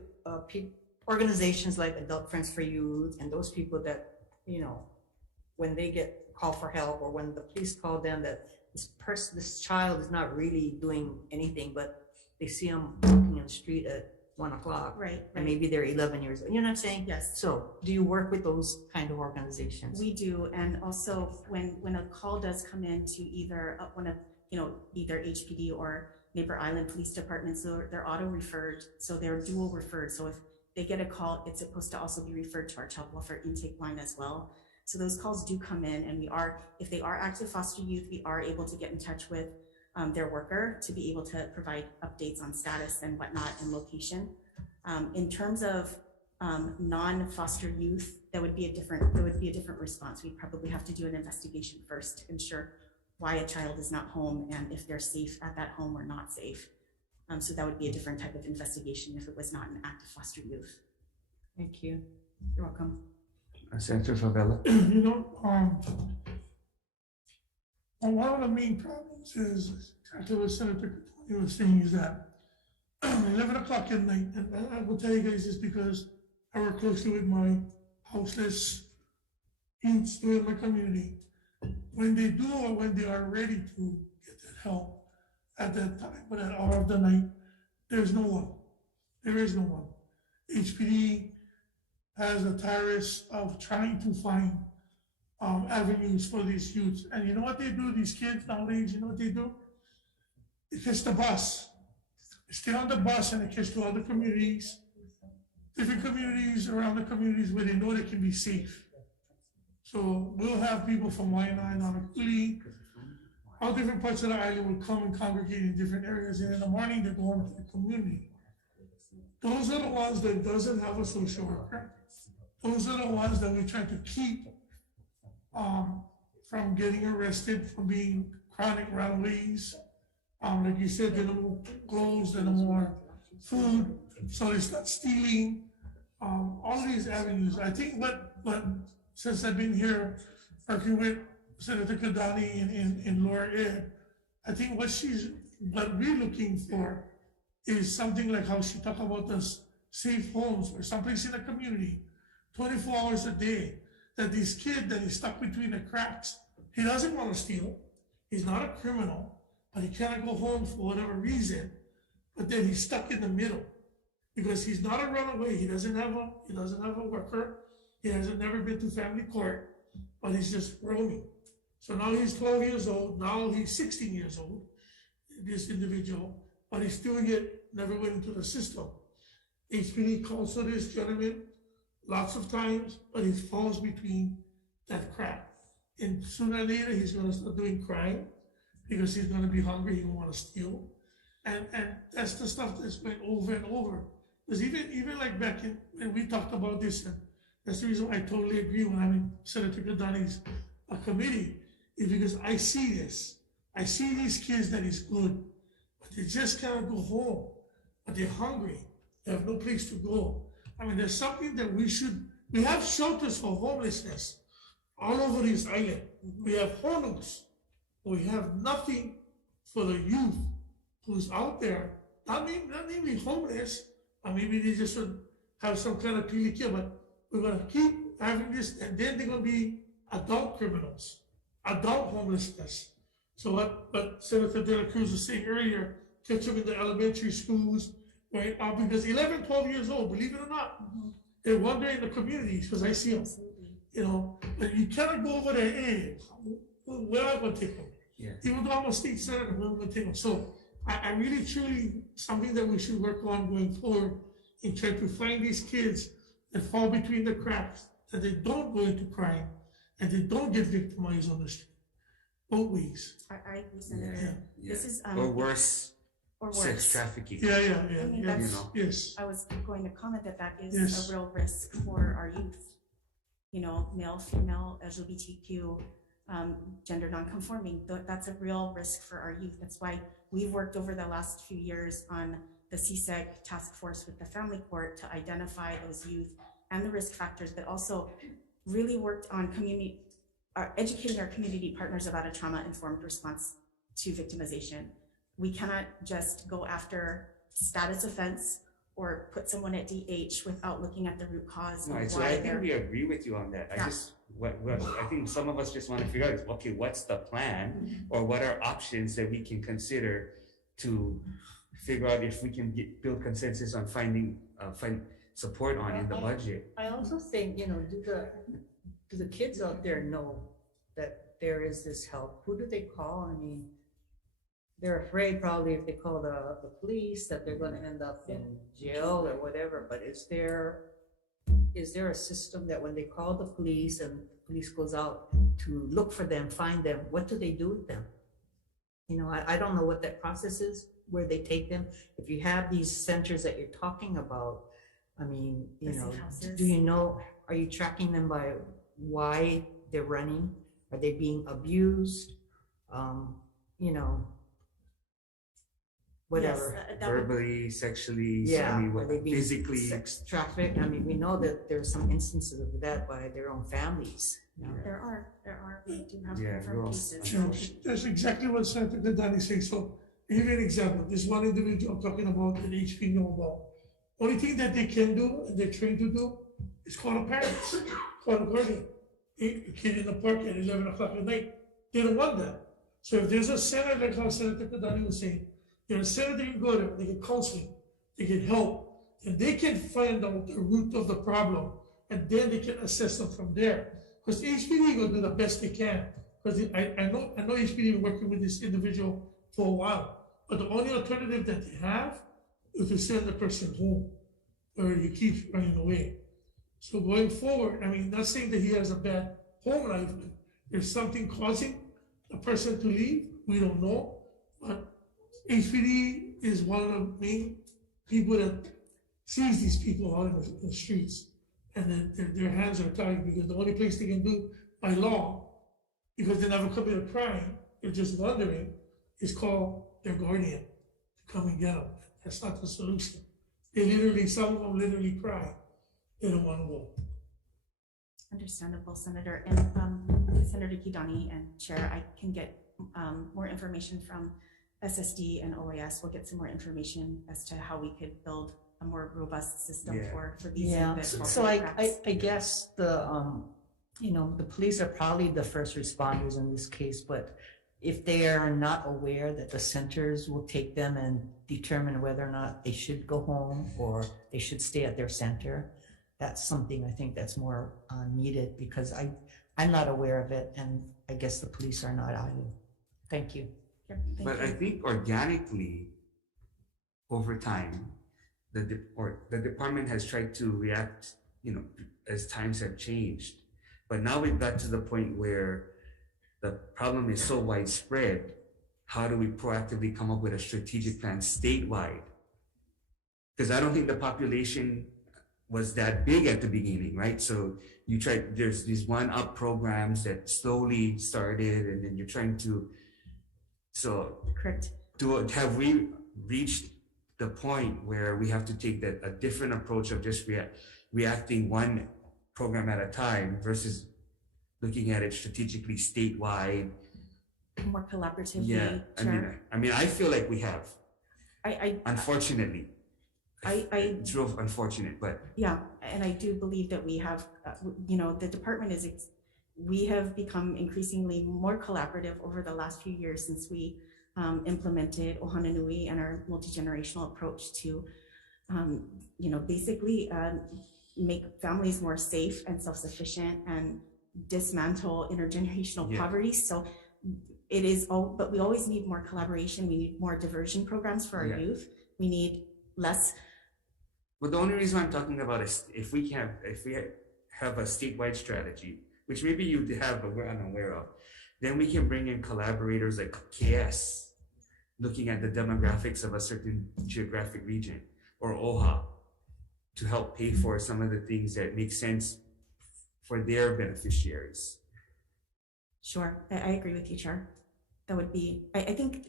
organizations like Adult Friends for Youth and those people that, when they get called for help or when the police call them that this child is not really doing anything, but they see them walking on the street at 1 o'clock. Right. And maybe they're 11 years old. You know what I'm saying? Yes. So do you work with those kind of organizations? We do, and also when a call does come in to either one of either HPD or Neighbor Island Police Department, so they're auto referred, so they're dual referred. So if they get a call, it's supposed to also be referred to our child welfare intake line as well. So those calls do come in, and if they are active foster youth, we are able to get in touch with their worker to be able to provide updates on status and whatnot and location. In terms of non-foster youth, there would be a different response. We'd probably have to do an investigation first to ensure why a child is not home and if they're safe at that home or not safe. So that would be a different type of investigation if it was not an active foster youth. Thank you. You're welcome. Senator Favela. One of the main problems is, after what Senator Katani was saying, is that 11 o'clock at night, and I will tell you guys this because I work closely with my houseless youths in my community. when they do or when they are ready to get that help at that time, or that hour of the night, there's no one. There is no one. HPD has a tireless of trying to find avenues for these youths. And you know what they do, these kids nowadays, you know what they do? They catch the bus. They stay on the bus and they catch to other communities, different communities around the communities where they know they can be safe. So we'll have people from Waianae and Honolulu, all different parts of the island will come and congregate in different areas, and in the morning they go into the community. Those are the ones that doesn't have a social worker. Those are the ones that we try to keep from getting arrested, from being chronic runaways. Like you said, they're no more clothes, they're no more food, so they start stealing. All these avenues. I think what since I've been here working with Senator Kadani in lower ed, I think what we're looking for is something like how she talked about the safe homes or someplace in the community, 24 hours a day, that this kid that is stuck between the cracks, he doesn't want to steal, he's not a criminal, but he cannot go home for whatever reason, but then he's stuck in the middle because he's not a runaway, he doesn't have a worker, he hasn't never been to family court, but he's just roaming. So now he's 12 years old, now he's 16 years old, this individual, but he's doing it, never went into the system. HPD calls for this gentleman lots of times, but he falls between that crack. And sooner or later, he's gonna start doing crime because he's gonna be hungry, he won't wanna steal. And that's the stuff that's went over and over. Because even like back when we talked about this, and that's the reason why I totally agree when I'm in Senator Kadani's committee, is because I see this. I see these kids that is good, but they just cannot go home, but they're hungry. They have no place to go. I mean, there's something that we have shelters for homelessness all over this island. We have homeless. We have nothing for the youth who's out there, not maybe homeless, or maybe they just should have some kind of pili kia, but we're gonna keep having this, and then they're gonna be adult criminals, adult homelessness. So what Senator De La Cruz was saying earlier, catch them in the elementary schools, right? Because 11, 12 years old, believe it or not, they're wandering in the communities, because I see them, you know, but you cannot go over there, hey, where am I gonna take them? Yeah. Even though I'm a state senator, where am I gonna take them? So I really, truly, something that we should work on going forward in trying to find these kids that fall between the cracks, that they don't go into crime, and they don't get victimized on the street. Both ways. I agree, Senator. Yeah. This is or worse. Sex trafficking. I mean, you know. Yes. I was going to comment that is a real risk for our youth. You know, male, female, LGBTQ, gender nonconforming. That's a real risk for our youth. That's why we've worked over the last few years on the CSEC task force with the family court to identify those youth and the risk factors, but also really worked on educating our community partners about a trauma-informed response to victimization. We cannot just go after status offense or put someone at DH without looking at the root cause. No, so I think we agree with you on that. Yeah. I think some of us just want to figure out is, okay, what's the plan, or what are options that we can consider to figure out if we can build consensus on find support on in the budget. I also think, you know, do the kids out there know that there is this help? Who do they call? I mean, they're afraid probably if they call the police that they're going to end up in jail or whatever. But is there a system that when they call the police and the police goes out to look for them, find them, what do they do with them? You know, I don't know what that process is, where they take them. If you have these centers that you're talking about, I mean, you know, do you know, are you tracking them by why they're running? Are they being abused? You know, whatever. Yes, verbally, sexually, yeah, I mean, being physically. sex trafficked. I mean, we know that there's some instances of that by their own families. You know? There are. We do have Yeah, confirmed cases. You know, that's exactly what Senator Kadani is saying. So, I'll give you an example. This one individual I'm talking about that HP know about. Only thing that they can do, and they're trained to do, is call the parents, call the guardian. A kid in the park at 11 o'clock at night, They don't want that. So if there's a center, like how Senator Kadani was saying, there's a center they can go to, they get counseling, they get help, and they can find out the root of the problem, and then they can assess them from there. Because HPD will do the best they can. Because I know HPD is working with this individual for a while, but the only alternative that they have is to send the person home, or he keeps running away. So going forward, I mean, not saying that he has a bad home life, but there's something causing a person to leave, we don't know, but HPD is one of the main people that sees these people out in the streets, and then their hands are tied because the only place they can do by law, because they never commit a crime, they're just wandering, is call their guardian to come and get them. That's not the solution. They literally, some of them literally cry. They don't want to go. Understandable, Senator. And Senator Kidani and Chair, I can get more information from SSD and OAS. We'll get some more information as to how we could build a more robust system for these. Yeah. So I guess the the police are probably the first responders in this case, but if they are not aware that the centers will take them and determine whether or not they should go home or they should stay at their center, that's something I think that's more needed, because I'm not aware of it, and I guess the police are not either. Thank you. But I think organically, over time, the department has tried to react, as times have changed. But now we've got to the point where the problem is so widespread. How do we proactively come up with a strategic plan statewide? Because I don't think the population was that big at the beginning, right? So there's these one-up programs that slowly started, and then you're trying to, correct. Have we reached the point where we have to take a different approach of just reacting one program at a time versus looking at it strategically statewide, more collaboratively? Yeah, Sure. I mean, I feel like we have. Unfortunately, it's real unfortunate, but yeah, and I do believe that we have, the department we have become increasingly more collaborative over the last few years since we implemented Ohana Nui and our multi-generational approach to, basically make families more safe and self-sufficient and dismantle intergenerational poverty. So it is all, but we always need more collaboration. We need more diversion programs for our youth. We need less. Well, the only reason I'm talking about is if we have a statewide strategy, which maybe you have but we're unaware of, then we can bring in collaborators like KS, looking at the demographics of a certain geographic region, or OHA, to help pay for some of the things that make sense for their beneficiaries. Sure, I agree with you, Chair. That would be, I think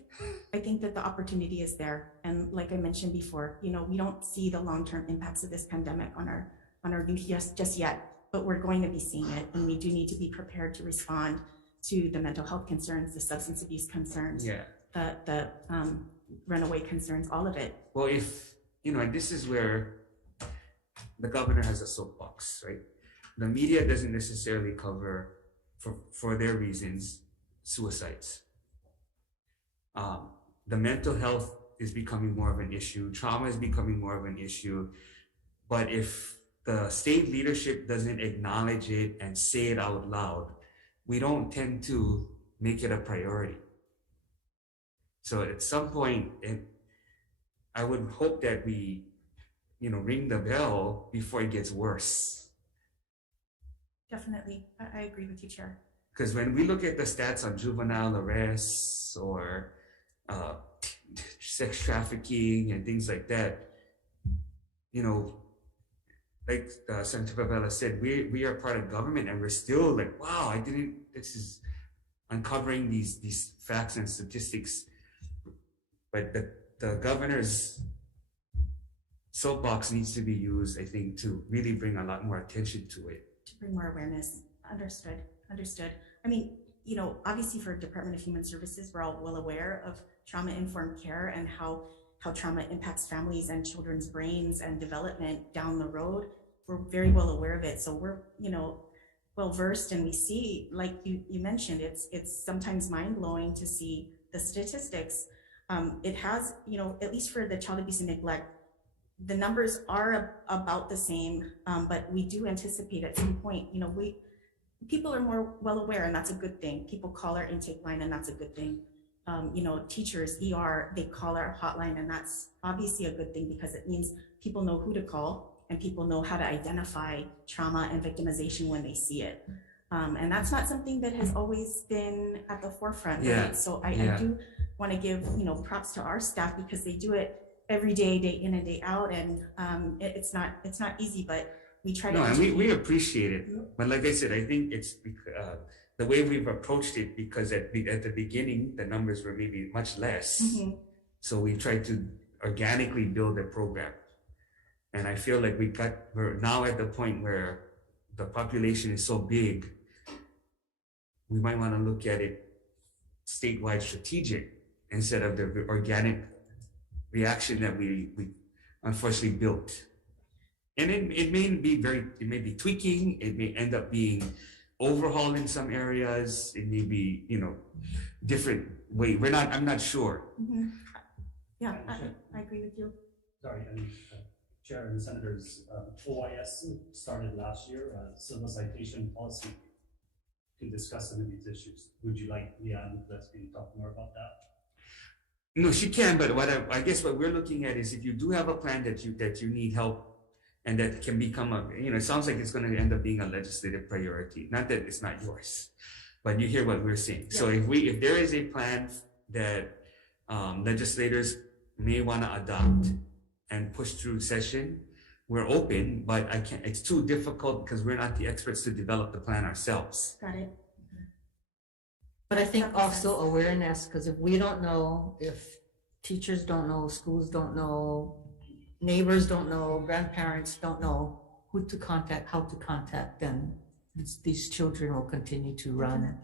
that the opportunity is there. And like I mentioned before, we don't see the long-term impacts of this pandemic on our youth just yet, but we're going to be seeing it. And we do need to be prepared to respond to the mental health concerns, the substance abuse concerns, the runaway concerns, all of it. Well, and this is where the governor has a soapbox, right? The media doesn't necessarily cover, for their reasons, suicides. The mental health is becoming more of an issue. Trauma is becoming more of an issue. But if the state leadership doesn't acknowledge it and say it out loud, we don't tend to make it a priority. So at some point, I would hope that we, ring the bell before it gets worse. Definitely, I agree with you, Chair. Because when we look at the stats on juvenile arrests or sex trafficking and things like that, like Senator Favela said, we are part of government, and we're still like, wow, this is uncovering these facts and statistics. But the governor's soapbox needs to be used, I think, to really bring a lot more attention to it. To bring more awareness. Understood. I mean, obviously for Department of Human Services, we're all well aware of trauma-informed care and how trauma impacts families and children's brains and development down the road. We're very well aware of it. So we're, well versed, and we see, like you mentioned, it's sometimes mind blowing to see the statistics. It has, you know, at least for the child abuse and neglect, the numbers are about the same, but we do anticipate at some point, you know, people are more well aware, and that's a good thing. People call our intake line, and that's a good thing. You know, teachers, ER, they call our hotline, and that's obviously a good thing because it means people know who to call and people know how to identify trauma and victimization when they see it. And that's not something that has always been at the forefront. Yeah. Right? So I do want to give, you know, props to our staff because they do it every day, day in and day out. And it's not easy, but we try to. No, and we appreciate it. But like I said, I think it's the way we've approached it, because at the beginning, the numbers were maybe much less. Mm-hmm. So we tried to organically build a program. And I feel like we're now at the point where the population is so big, we might want to look at it statewide strategic instead of the organic reaction that we unfortunately built. And it may be tweaking, it may end up being overhauled in some areas, it may be, you know, different way. I'm not sure. Mm-hmm. Yeah, I agree with you. Sorry, and Chair and Senators, OIS started last year a civil citation policy to discuss some of these issues. Would you like Leanne Gillespie to talk more about that? No, she can, but I guess what we're looking at is if you do have a plan that you need help and that can become it sounds like it's going to end up being a legislative priority. Not that it's not yours, but you hear what we're saying. Yeah. So if there is a plan that legislators may want to adopt and push through session, we're open, but it's too difficult because we're not the experts to develop the plan ourselves. Got it. But I think also awareness, because if we don't know, if teachers don't know, schools don't know, neighbors don't know, grandparents don't know who to contact, how to contact, then these children will continue to run.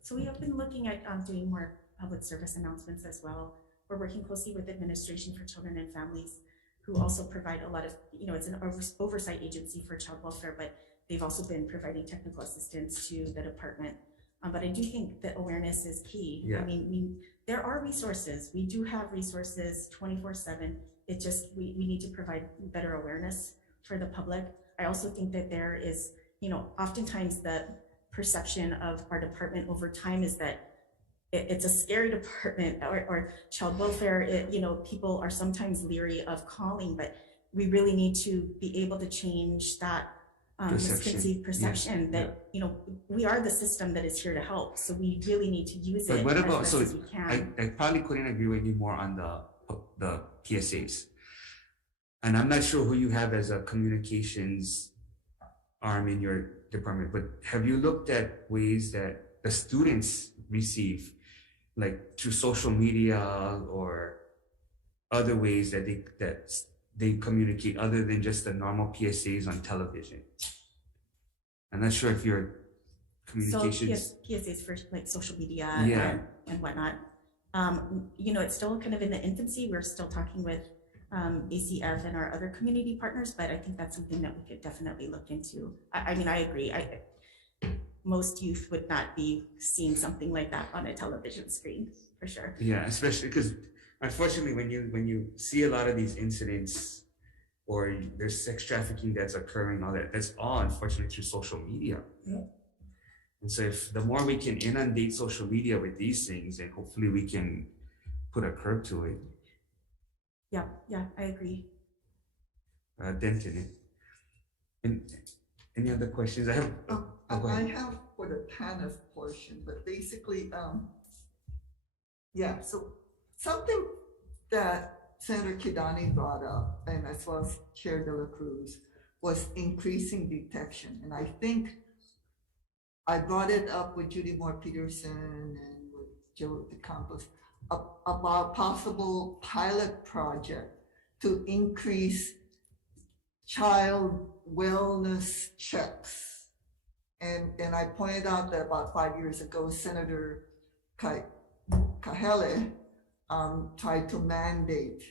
So we have been looking at doing more public service announcements as well. We're working closely with Administration for Children and Families, who also provide a lot of, it's an oversight agency for child welfare, but they've also been providing technical assistance to the department. But I do think that awareness is key. Yeah. I mean, there are resources. We do have resources 24/7. It just, we need to provide better awareness for the public. I also think that there is, oftentimes the perception of our department over time is that it's a scary department, or child welfare, people are sometimes leery of calling, but we really need to be able to change that misconceived perception that, we are the system that is here to help. So we really need to use it what about, as best as we can. I probably couldn't agree with you more on the PSAs. And I'm not sure who you have as a communications arm in your department, but have you looked at ways that the students receive, like through social media or other ways that they communicate other than just the normal PSAs on television? I'm not sure if your communications. So PSAs for like social media and whatnot. It's still kind of in the infancy. We're still talking with ACF and our other community partners, but I think that's something that we could definitely look into. I mean, I agree. Most youth would not be seeing something like that on a television screen, for sure. Yeah, especially because unfortunately, when you see a lot of these incidents or there's sex trafficking that's occurring, that's all unfortunately through social media. Yeah. And so if the more we can inundate social media with these things, then hopefully we can put a curb to it. Yeah, I agree. Dent in it. And any other questions? I have. I have for the TANF portion, but basically, so something that Senator Kidani brought up, and as well as Chair De La Cruz, was increasing detection. And I think I brought it up with Judy Moore Peterson and with Joe DeCampos about possible pilot project to increase child wellness checks. And I pointed out that about 5 years ago, Senator Kahele tried to mandate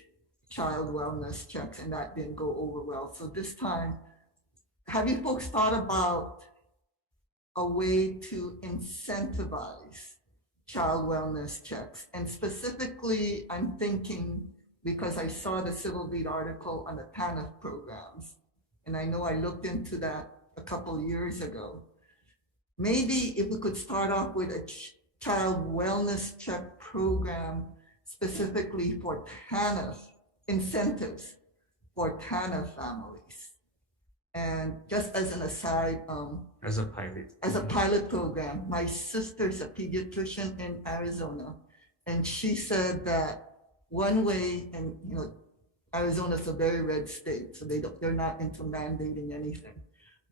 child wellness checks, and that didn't go over well. So this time, have you folks thought about a way to incentivize child wellness checks. And specifically, I'm thinking, because I saw the Civil Beat article on the TANF programs, and I know I looked into that a couple years ago. Maybe if we could start off with a child wellness check program specifically for TANF, incentives for TANF families. And just as an aside, as a pilot program, my sister's a pediatrician in Arizona, and she said that one way, and you know, Arizona's a very red state, so they're not into mandating anything.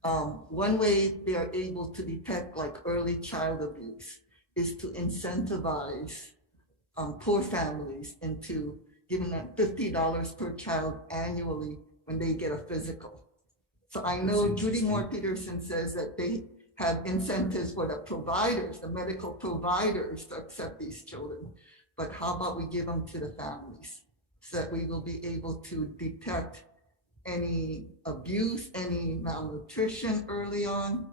One way they are able to detect like early child abuse is to incentivize poor families into giving them $50 per child annually when they get a physical. So I know Judy Moore Peterson says that they have incentives for the providers, the medical providers, to accept these children. But how about we give them to the families so that we will be able to detect any abuse, any malnutrition early on?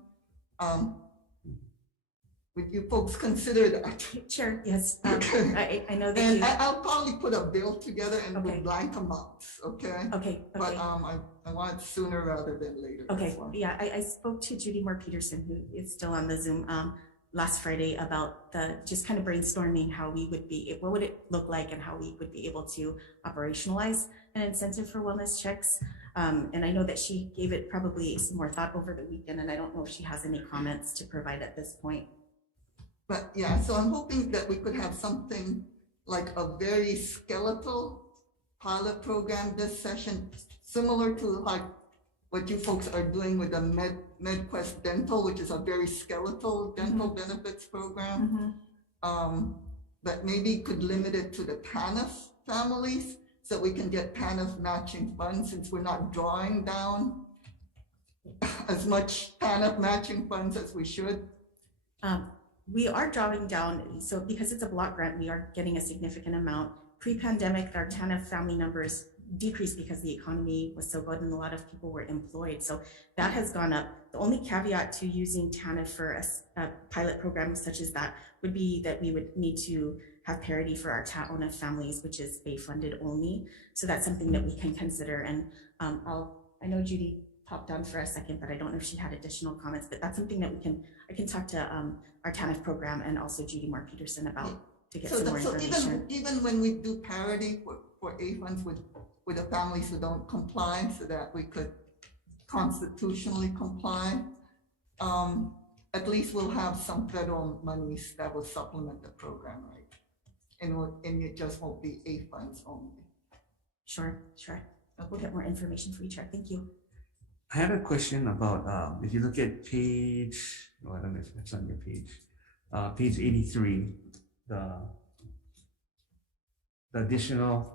Would you folks consider that? Sure, yes. Okay. I know that And you... I'll probably put a bill together and Okay. we'll blank amounts, okay? Okay. But I want it sooner rather than later. Okay, yeah, I spoke to Judy Moore Peterson, who is still on the Zoom, last Friday about just kind of brainstorming how we would be, what would it look like and how we would be able to operationalize an incentive for wellness checks. And I know that she gave it probably some more thought over the weekend, and I don't know if she has any comments to provide at this point. But yeah, so I'm hoping that we could have something like a very skeletal pilot program this session, similar to like what you folks are doing with the MedQuest Dental, which is a very skeletal dental benefits program. But maybe could limit it to the TANF families so we can get TANF matching funds, since we're not drawing down as much TANF matching funds as we should. We are drawing down, so because it's a block grant, we are getting a significant amount. Pre-pandemic, our TANF family numbers decreased because the economy was so good and a lot of people were employed. So that has gone up. The only caveat to using TANF for a pilot program such as that would be that we would need to have parity for our TAONA families, which is Bay funded only. So that's something that we can consider. And I know Judy popped on for a second, but I don't know if she had additional comments, but that's something that I can talk to our TANF program and also Judy Moore Peterson about to get some more information. Even when we do parity for A funds with the families who don't comply, so that we could constitutionally comply, at least we'll have some federal monies that will supplement the program, right? And it just won't be A funds only. Sure. We'll get more information for you, Chair. Thank you. I had a question about, if you look at page, I don't know if it's on your page, page 83, the additional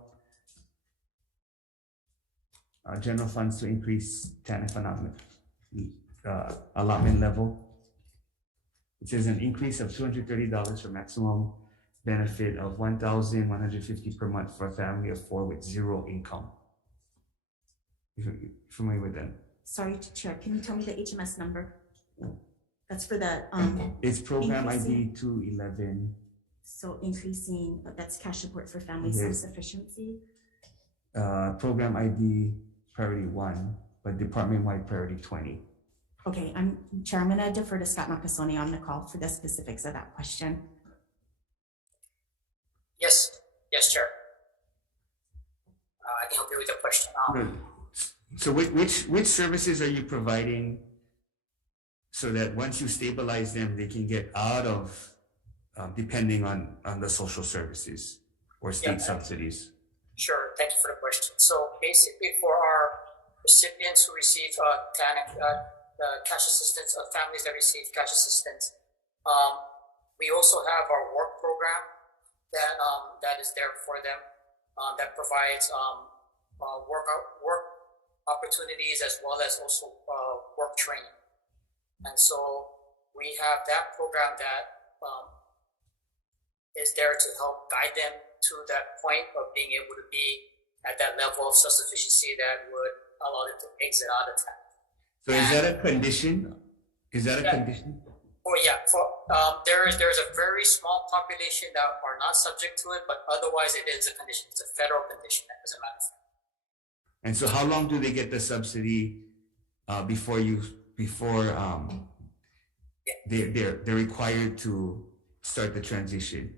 general funds to increase TANF allotment level. It says an increase of $230 for maximum benefit of $1,150 per month for a family of 4 with 0 income. You're familiar with that? Sorry, Chair, can you tell me the HMS number? That's for the it's program ID 211. So increasing, that's cash support for family self-sufficiency. Program ID priority 1, but department-wide priority 20. Okay, Chair, I'm gonna defer to Scott Nakasone on the call for the specifics of that question. Yes, Chair. I can help you with the question. So which services are you providing so that once you stabilize them, they can get out of depending on the social services or state subsidies? Sure, thank you for the question. So basically for our recipients who receive cash assistance, families that receive cash assistance, we also have our work program that is there for them, that provides work opportunities as well as also work training. And so we have that program that is there to help guide them to that point of being able to be at that level of self-sufficiency that would allow them to exit out of that. So is that a condition? Is that a condition? There's a very small population that are not subject to it, but otherwise it is a condition. It's a federal condition, as a matter of fact. And so how long do they get the subsidy they're required to start the transition?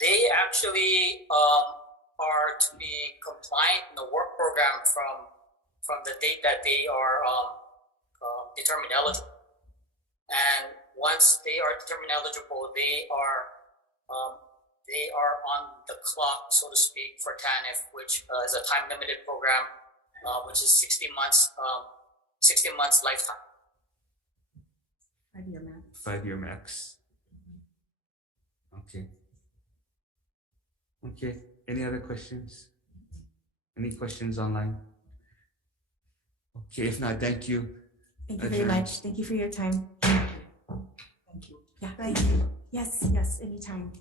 They actually are to be compliant in the work program from the date that they are determined eligible. And once they are determined eligible, they are on the clock, so to speak, for TANF, which is a time-limited program, which is 60 months lifetime. 5-year max. 5-year max. Okay. Okay. Any other questions? Any questions online? Okay. If not, thank you. Thank you very much. Thank you for your time. Thank you. Yeah, thank you. Yes, anytime.